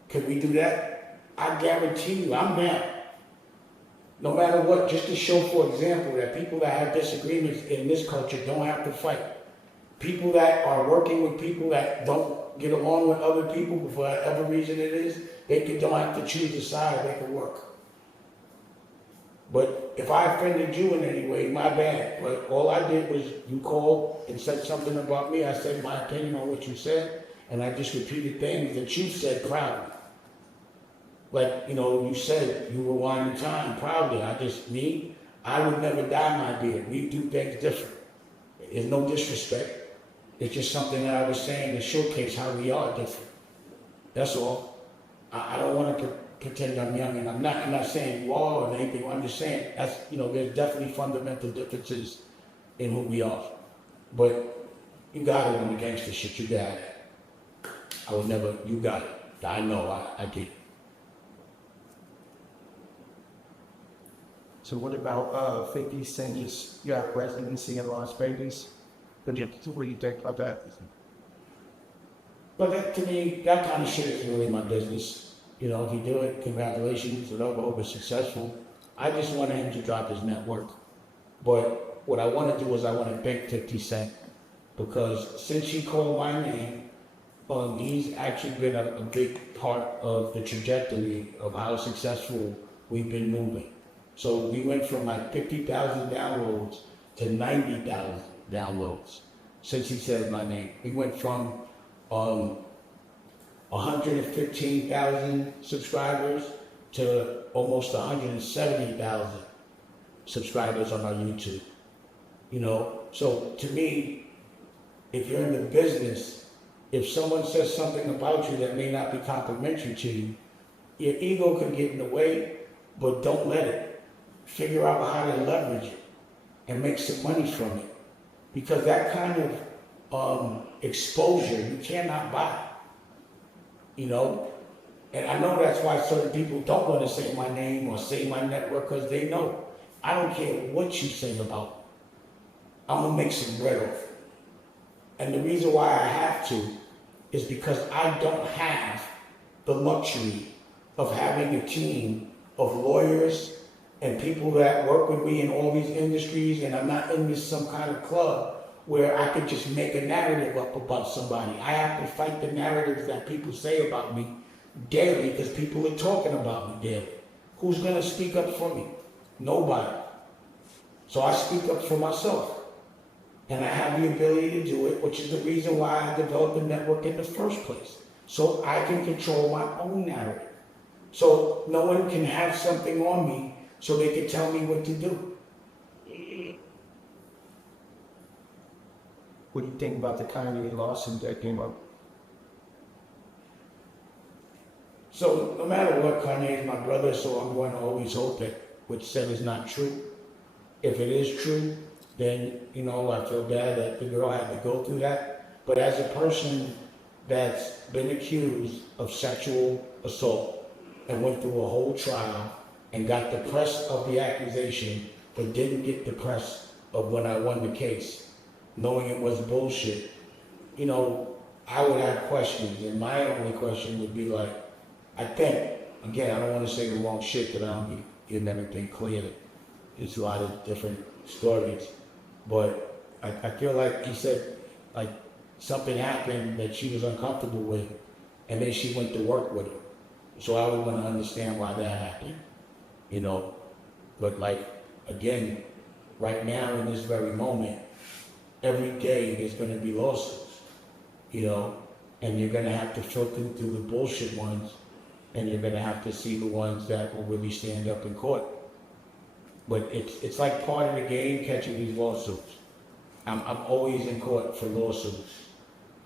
Can we do that? I guarantee you, I'm down. No matter what, just to show, for example, that people that have disagreements in this culture don't have to fight. People that are working with people that don't get along with other people for whatever reason it is, don't have to choose a side, they can work. But if I offended you in any way, my bad. But all I did was you called and said something about me. I said my opinion on what you said, and I just repeated things that you said proudly. Like, you know, you said you were winding time proudly. I would never dye my beard. We do things different. There's no disrespect. It's just something that I was saying to showcase how we are different. That's all. I don't want to pretend I'm young, and I'm not saying you are or anything. I'm just saying there's definitely fundamental differences in who we are. But you got it on the gangster shit. You got it. I would never. You got it. I know. I get it. So what about 50 Cent's residency in Las Vegas? What do you think about that? But to me, that kind of shit is really my business. You know, if you do it, congratulations, whatever, hope it's successful. I just wanted him to drop his network. But what I want to do is I want to thank 50 Cent because since he called my name, he's actually been a big part of the trajectory of how successful we've been moving. So we went from like 50,000 downloads to 90,000 downloads since he said my name. We went from 115,000 subscribers to almost 170,000 subscribers on our YouTube. You know, so to me, if you're in the business, if someone says something about you that may not be complimentary to you, your ego can get in the way, but don't let it. Figure out how to leverage it and make some money from it. because that kind of exposure you cannot buy, you know? And I know that's why certain people don't want to say my name or say my network, because they know I don't care what you say about me. I'm gonna make some bread off it. And the reason why I have to is because I don't have the luxury of having a team of lawyers and people that work with me in all these industries, and I'm not in this some kind of club where I could just make a narrative up about somebody. I have to fight the narratives that people say about me daily because people are talking about me daily. Who's gonna speak up for me? Nobody. So I speak up for myself. And I have the ability to do it, which is the reason why I developed the network in the first place. So I can control my own narrative. So no one can have something on me so they can tell me what to do. What do you think about the Kanye lawsuit that came up? So no matter what, Kanye is my brother, so I'm going to always hope that what's said is not true. If it is true, then, you know, I feel bad that the girl had to go through that. But as a person that's been accused of sexual assault and went through a whole trial and got the press of the accusation, but didn't get the press of when I won the case, knowing it was bullshit, you know, I would have questions. And my only question would be like, I think, again, I don't want to say the wrong shit because I don't be getting everything clear. There's a lot of different stories. But I feel like he said, like, something happened that she was uncomfortable with, and then she went to work with him. So I would want to understand why that happened, you know. But like, again, right now in this very moment, every day there's going to be lawsuits, you know, and you're going to have to filter through the bullshit ones, and you're going to have to see the ones that will really stand up in court. But it's like part of the game catching these lawsuits. I'm always in court for lawsuits.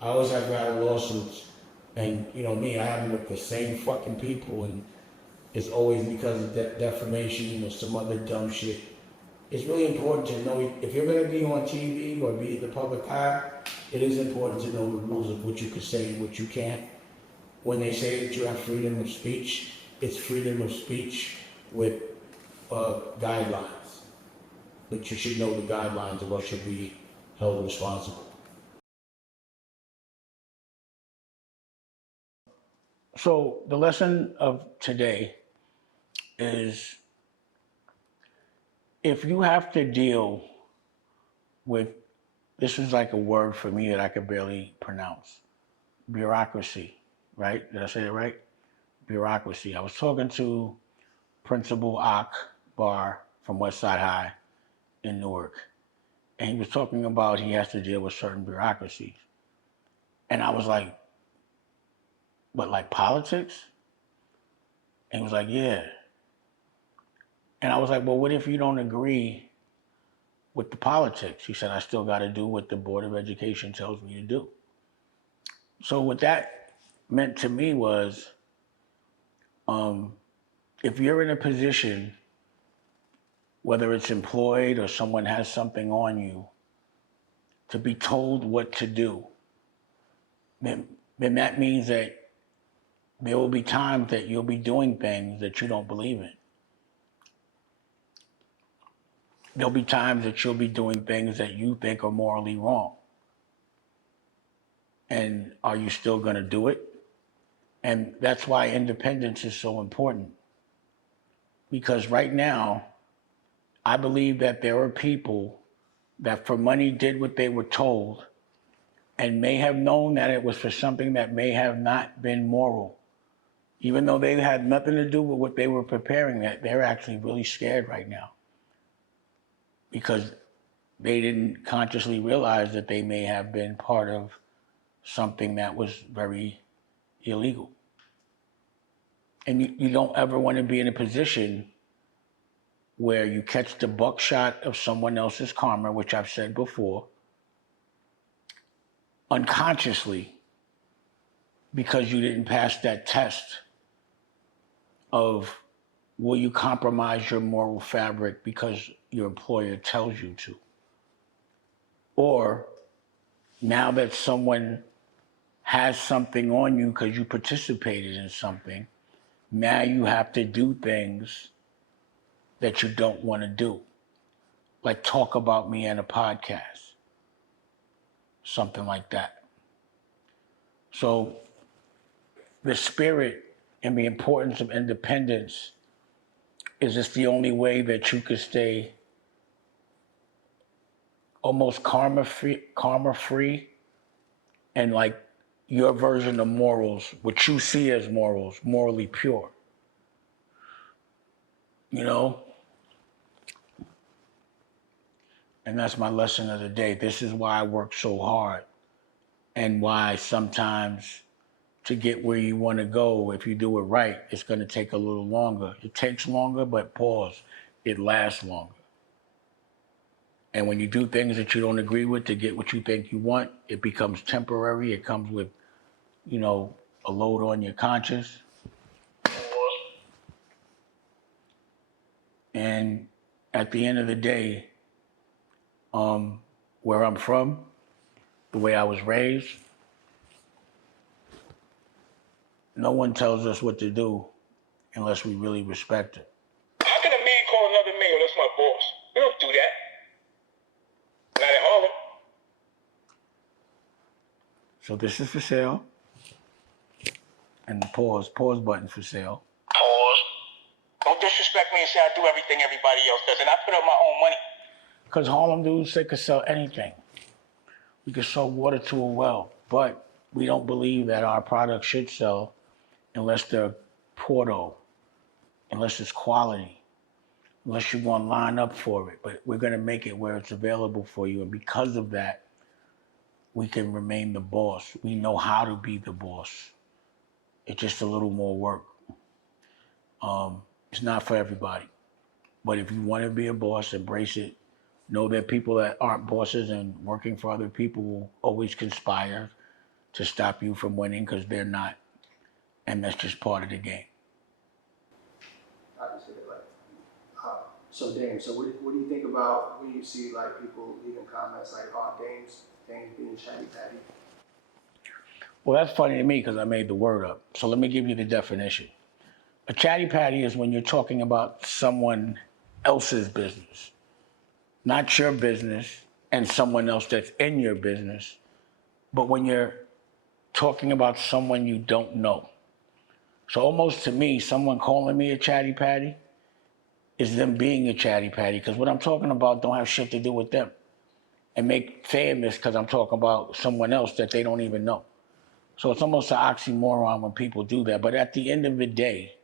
I always have to have lawsuits. And you know me, I have them with the same fucking people, and it's always because of defamation or some other dumb shit. It's really important to know if you're going to be on TV or be in the public eye, it is important to know the rules of what you can say and what you can't. When they say that you have freedom of speech, it's freedom of speech with guidelines. But you should know the guidelines of what should be held responsible. So the lesson of today is if you have to deal with, this is like a word for me that I could barely pronounce, bureaucracy, right? Did I say it right? Bureaucracy. I was talking to Principal Akbar from Westside High in Newark, and he was talking about he has to deal with certain bureaucracies. And I was like, but like politics? And he was like, yeah. And I was like, well, what if you don't agree with the politics? He said, I still got to do what the Board of Education tells me to do. So what that meant to me was, if you're in a position, whether it's employed or someone has something on you, to be told what to do, then that means that there will be times that you'll be doing things that you don't believe in. There'll be times that you'll be doing things that you think are morally wrong. And are you still going to do it? And that's why independence is so important. Because right now, I believe that there are people that for money did what they were told and may have known that it was for something that may have not been moral. Even though they had nothing to do with what they were preparing, that they're actually really scared right now. Because they didn't consciously realize that they may have been part of something that was very illegal. And you don't ever want to be in a position where you catch the buckshot of someone else's karma, which I've said before, unconsciously, because you didn't pass that test of will you compromise your moral fabric because your employer tells you to. Or now that someone has something on you because you participated in something, now you have to do things that you don't want to do, like talk about me in a podcast, something like that. So the spirit and the importance of independence is just the only way that you could stay almost karma free, and like your version of morals, what you see as morals, morally pure. You know? And that's my lesson of the day. This is why I work so hard, and why sometimes to get where you want to go, if you do it right, it's going to take a little longer. It takes longer, but pause, it lasts longer. And when you do things that you don't agree with to get what you think you want, it becomes temporary. It comes with, you know, a load on your conscience. And at the end of the day, where I'm from, the way I was raised, no one tells us what to do unless we really respect it. How can a man call another man, that's my boss? We don't do that. Not at Harlem. So this is for sale. And the pause button for sale. Pause. Don't disrespect me and say I do everything everybody else does, and I put up my own money. Because Harlem dudes, they could sell anything. We could sell water to a well, but we don't believe that our product should sell unless they're Porto, unless it's quality, unless you're going to line up for it. But we're going to make it where it's available for you. And because of that, we can remain the boss. We know how to be the boss. It's just a little more work. It's not for everybody. But if you want to be a boss, embrace it. Know that people that aren't bosses and working for other people will always conspire to stop you from winning because they're not. And that's just part of the game. I just feel like, so Dame, so what do you think about when you see like people leaving comments like, oh, Dame being chatty patty? Well, that's funny to me because I made the word up. So let me give you the definition. A chatty patty is when you're talking about someone else's business, not your business and someone else that's in your business, but when you're talking about someone you don't know. So almost to me, someone calling me a chatty patty is them being a chatty patty, because what I'm talking about don't have shit to do with them, and make famous because I'm talking about someone else that they don't even know. So it's almost an oxymoron when people do that. But at the end of the day,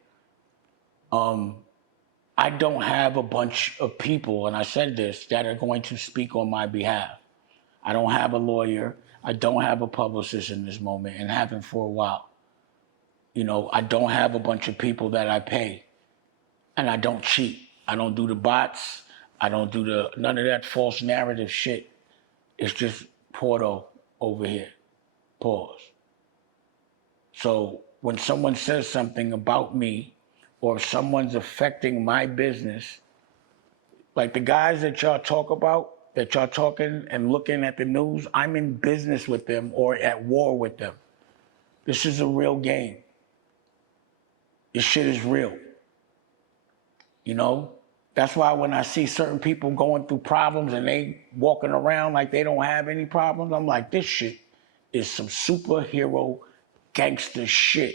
I don't have a bunch of people, and I said this, that are going to speak on my behalf. I don't have a lawyer. I don't have a publicist in this moment, and haven't for a while. You know, I don't have a bunch of people that I pay, and I don't cheat. I don't do the bots. I don't do none of that false narrative shit. It's just Porto over here. Pause. So when someone says something about me, or if someone's affecting my business, like the guys that y'all talk about, that y'all talking and looking at the news, I'm in business with them or at war with them. This is a real game. This shit is real. You know? That's why when I see certain people going through problems and they walking around like they don't have any problems, I'm like, this shit is some superhero gangster shit.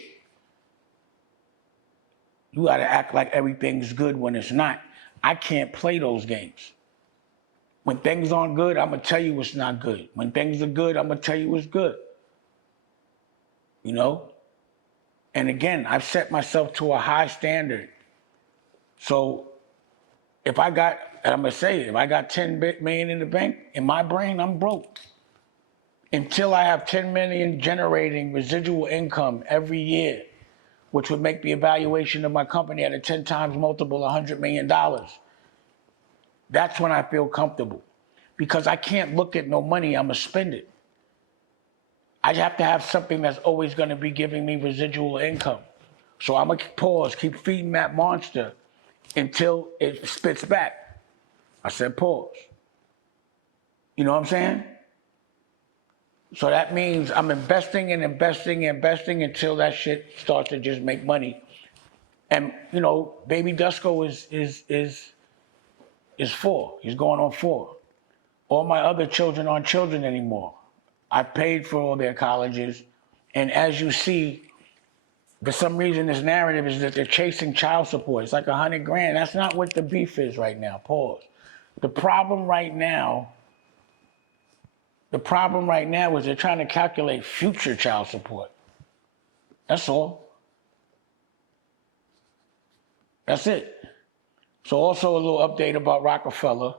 You gotta act like everything's good when it's not. I can't play those games. When things aren't good, I'm gonna tell you it's not good. When things are good, I'm gonna tell you it's good. You know? And again, I've set myself to a high standard. So if I got, and I'm gonna say it, if I got 10 million in the bank, in my brain, I'm broke. Until I have 10 million generating residual income every year, which would make the evaluation of my company at a 10 times multiple $100 million. That's when I feel comfortable. Because I can't look at no money, I'm gonna spend it. I have to have something that's always gonna be giving me residual income. So I'm gonna pause, keep feeding that monster until it spits back. I said pause. You know what I'm saying? So that means I'm investing and investing and investing until that shit starts to just make money. And you know, baby Dusko is 4. He's going on 4. All my other children aren't children anymore. I paid for all their colleges, and as you see, for some reason, this narrative is that they're chasing child support. It's like $100,000. That's not what the beef is right now. Pause. The problem right now is they're trying to calculate future child support. That's all. That's it. So also a little update about Roc-A-Fella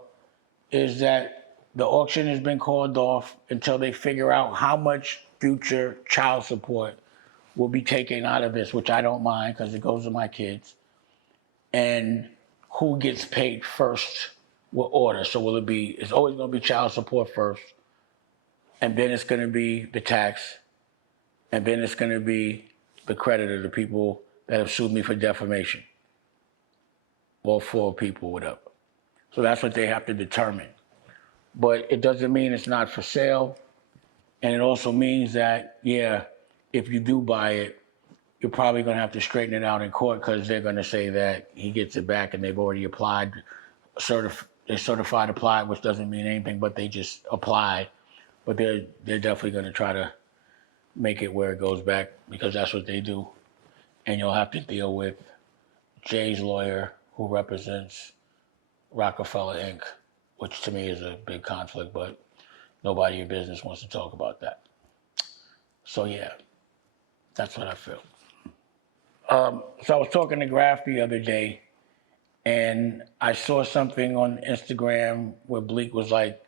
is that the auction has been called off until they figure out how much future child support will be taken out of this, which I don't mind because it goes to my kids. And who gets paid first will order. So will it be, it's always going to be child support first, and then it's going to be the tax, and then it's going to be the creditor, the people that have sued me for defamation. All 4 people, whatever. So that's what they have to determine. But it doesn't mean it's not for sale. And it also means that, yeah, if you do buy it, you're probably going to have to straighten it out in court because they're going to say that he gets it back and they've already applied, they certified applied, which doesn't mean anything, but they just applied. But they're definitely going to try to make it where it goes back because that's what they do. And you'll have to deal with Jay's lawyer who represents Roc-A-Fella Inc., which to me is a big conflict, but nobody in business wants to talk about that. So yeah, that's what I feel. So I was talking to Graf the other day, and I saw something on Instagram where Bleak was like,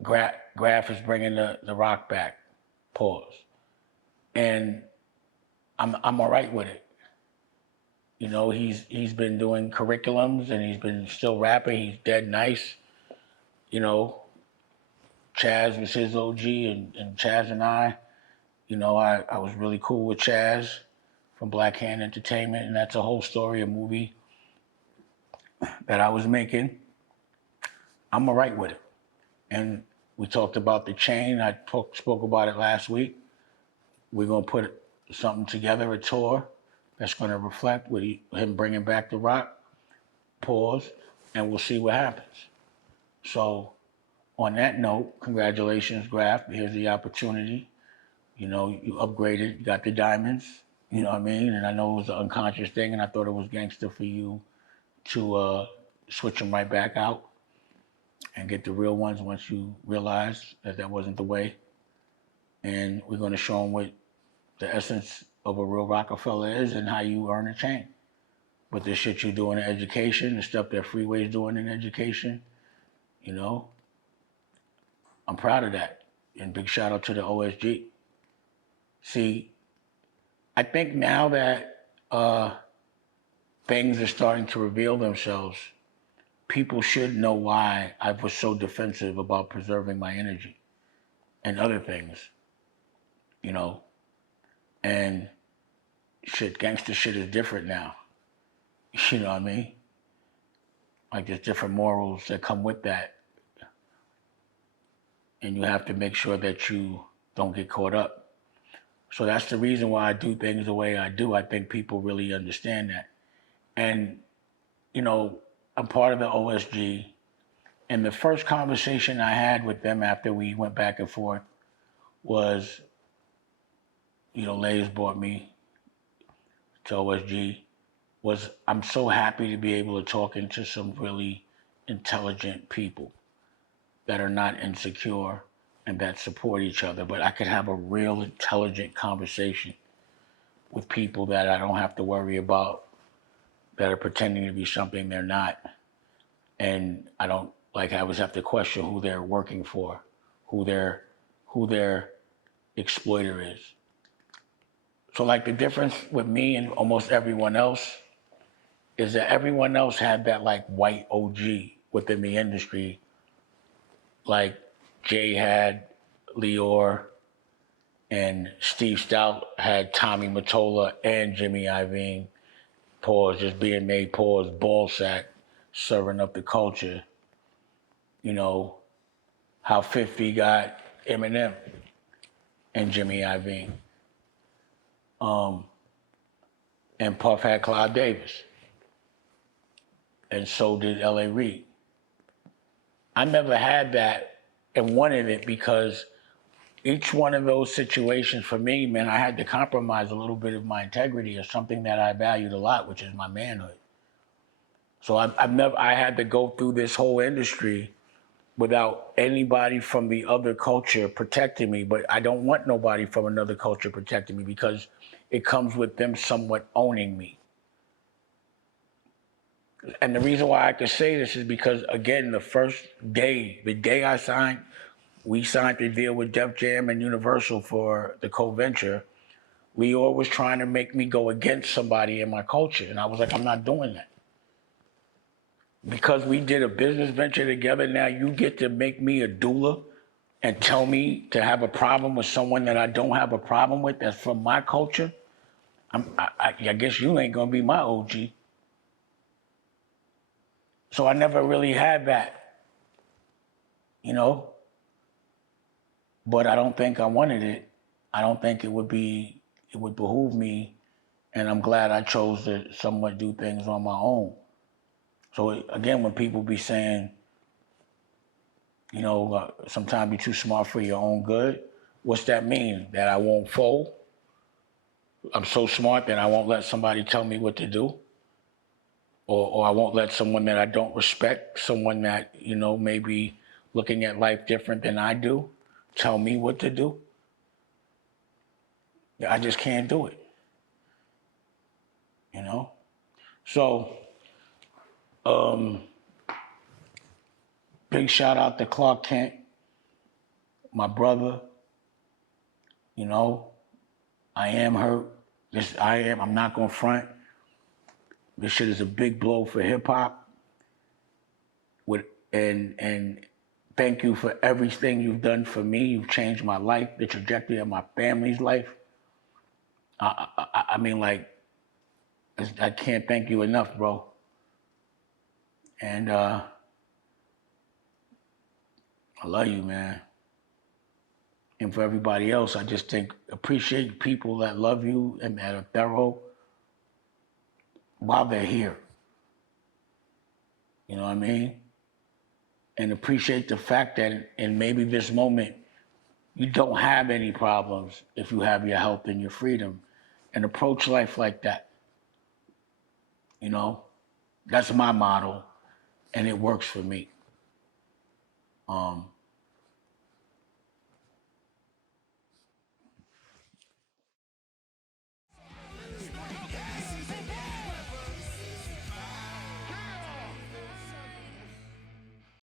Graf is bringing the rock back. Pause. And I'm all right with it. You know, he's been doing curriculums and he's been still rapping. He's dead nice. You know, Chaz was his OG, and Chaz and I, you know, I was really cool with Chaz from Black Hand Entertainment, and that's a whole story, a movie that I was making. I'm all right with it. And we talked about the chain. I spoke about it last week. We're going to put something together, a tour that's going to reflect with him bringing back the rock, pause, and we'll see what happens. So on that note, congratulations, Graf. Here's the opportunity. You know, you upgraded, you got the diamonds, you know what I mean? And I know it was an unconscious thing, and I thought it was gangster for you to switch them right back out and get the real ones once you realize that that wasn't the way. And we're going to show them what the essence of a real Roc-A-Fella is and how you earn a chain. But the shit you do in education, the stuff that Freeway's doing in education, you know, I'm proud of that. And big shout out to the OSG. See, I think now that things are starting to reveal themselves, people should know why I was so defensive about preserving my energy and other things, you know. And shit, gangster shit is different now. You know what I mean? Like there's different morals that come with that. And you have to make sure that you don't get caught up. So that's the reason why I do things the way I do. I think people really understand that. And, you know, I'm part of the OSG. And the first conversation I had with them after we went back and forth was, you know, Lays brought me to OSG, was I'm so happy to be able to talk into some really intelligent people that are not insecure and that support each other. But I could have a real intelligent conversation with people that I don't have to worry about, that are pretending to be something they're not. And I don't like I always have to question who they're working for, who their exploiter is. So like the difference with me and almost everyone else is that everyone else had that like white OG within the industry. Like Jay had Lior and Steve Stout had Tommy Mottola and Jimmy Iovine. Pause, just being made pause, ball sack, serving up the culture. You know, how 50 got Eminem and Jimmy Iovine. And Puff had Clive Davis. And so did L.A. Reid. I never had that and wanted it because each one of those situations for me, man, I had to compromise a little bit of my integrity or something that I valued a lot, which is my manhood. So I had to go through this whole industry without anybody from the other culture protecting me. But I don't want nobody from another culture protecting me because it comes with them somewhat owning me. And the reason why I can say this is because, again, the day I signed, we signed the deal with Def Jam and Universal for the co-venture. Leo was trying to make me go against somebody in my culture. And I was like, I'm not doing that. Because we did a business venture together, now you get to make me a doula and tell me to have a problem with someone that I don't have a problem with that's from my culture. I guess you ain't gonna be my OG. So I never really had that, you know? But I don't think I wanted it. I don't think it would behoove me. And I'm glad I chose to somewhat do things on my own. So again, when people be saying, you know, sometimes you're too smart for your own good, what's that mean? That I won't fold? I'm so smart that I won't let somebody tell me what to do? Or I won't let someone that I don't respect, someone that, you know, may be looking at life different than I do, tell me what to do? I just can't do it, you know? So, big shout out to Clark Kent, my brother. You know, I am hurt. I'm not gonna front. This shit is a big blow for hip hop. And thank you for everything you've done for me. You've changed my life, the trajectory of my family's life. I mean, like, I can't thank you enough, bro. And I love you, man. And for everybody else, I just appreciate people that love you and that are thorough while they're here. You know what I mean? And appreciate the fact that in maybe this moment, you don't have any problems if you have your health and your freedom. And approach life like that. You know? That's my model, and it works for me.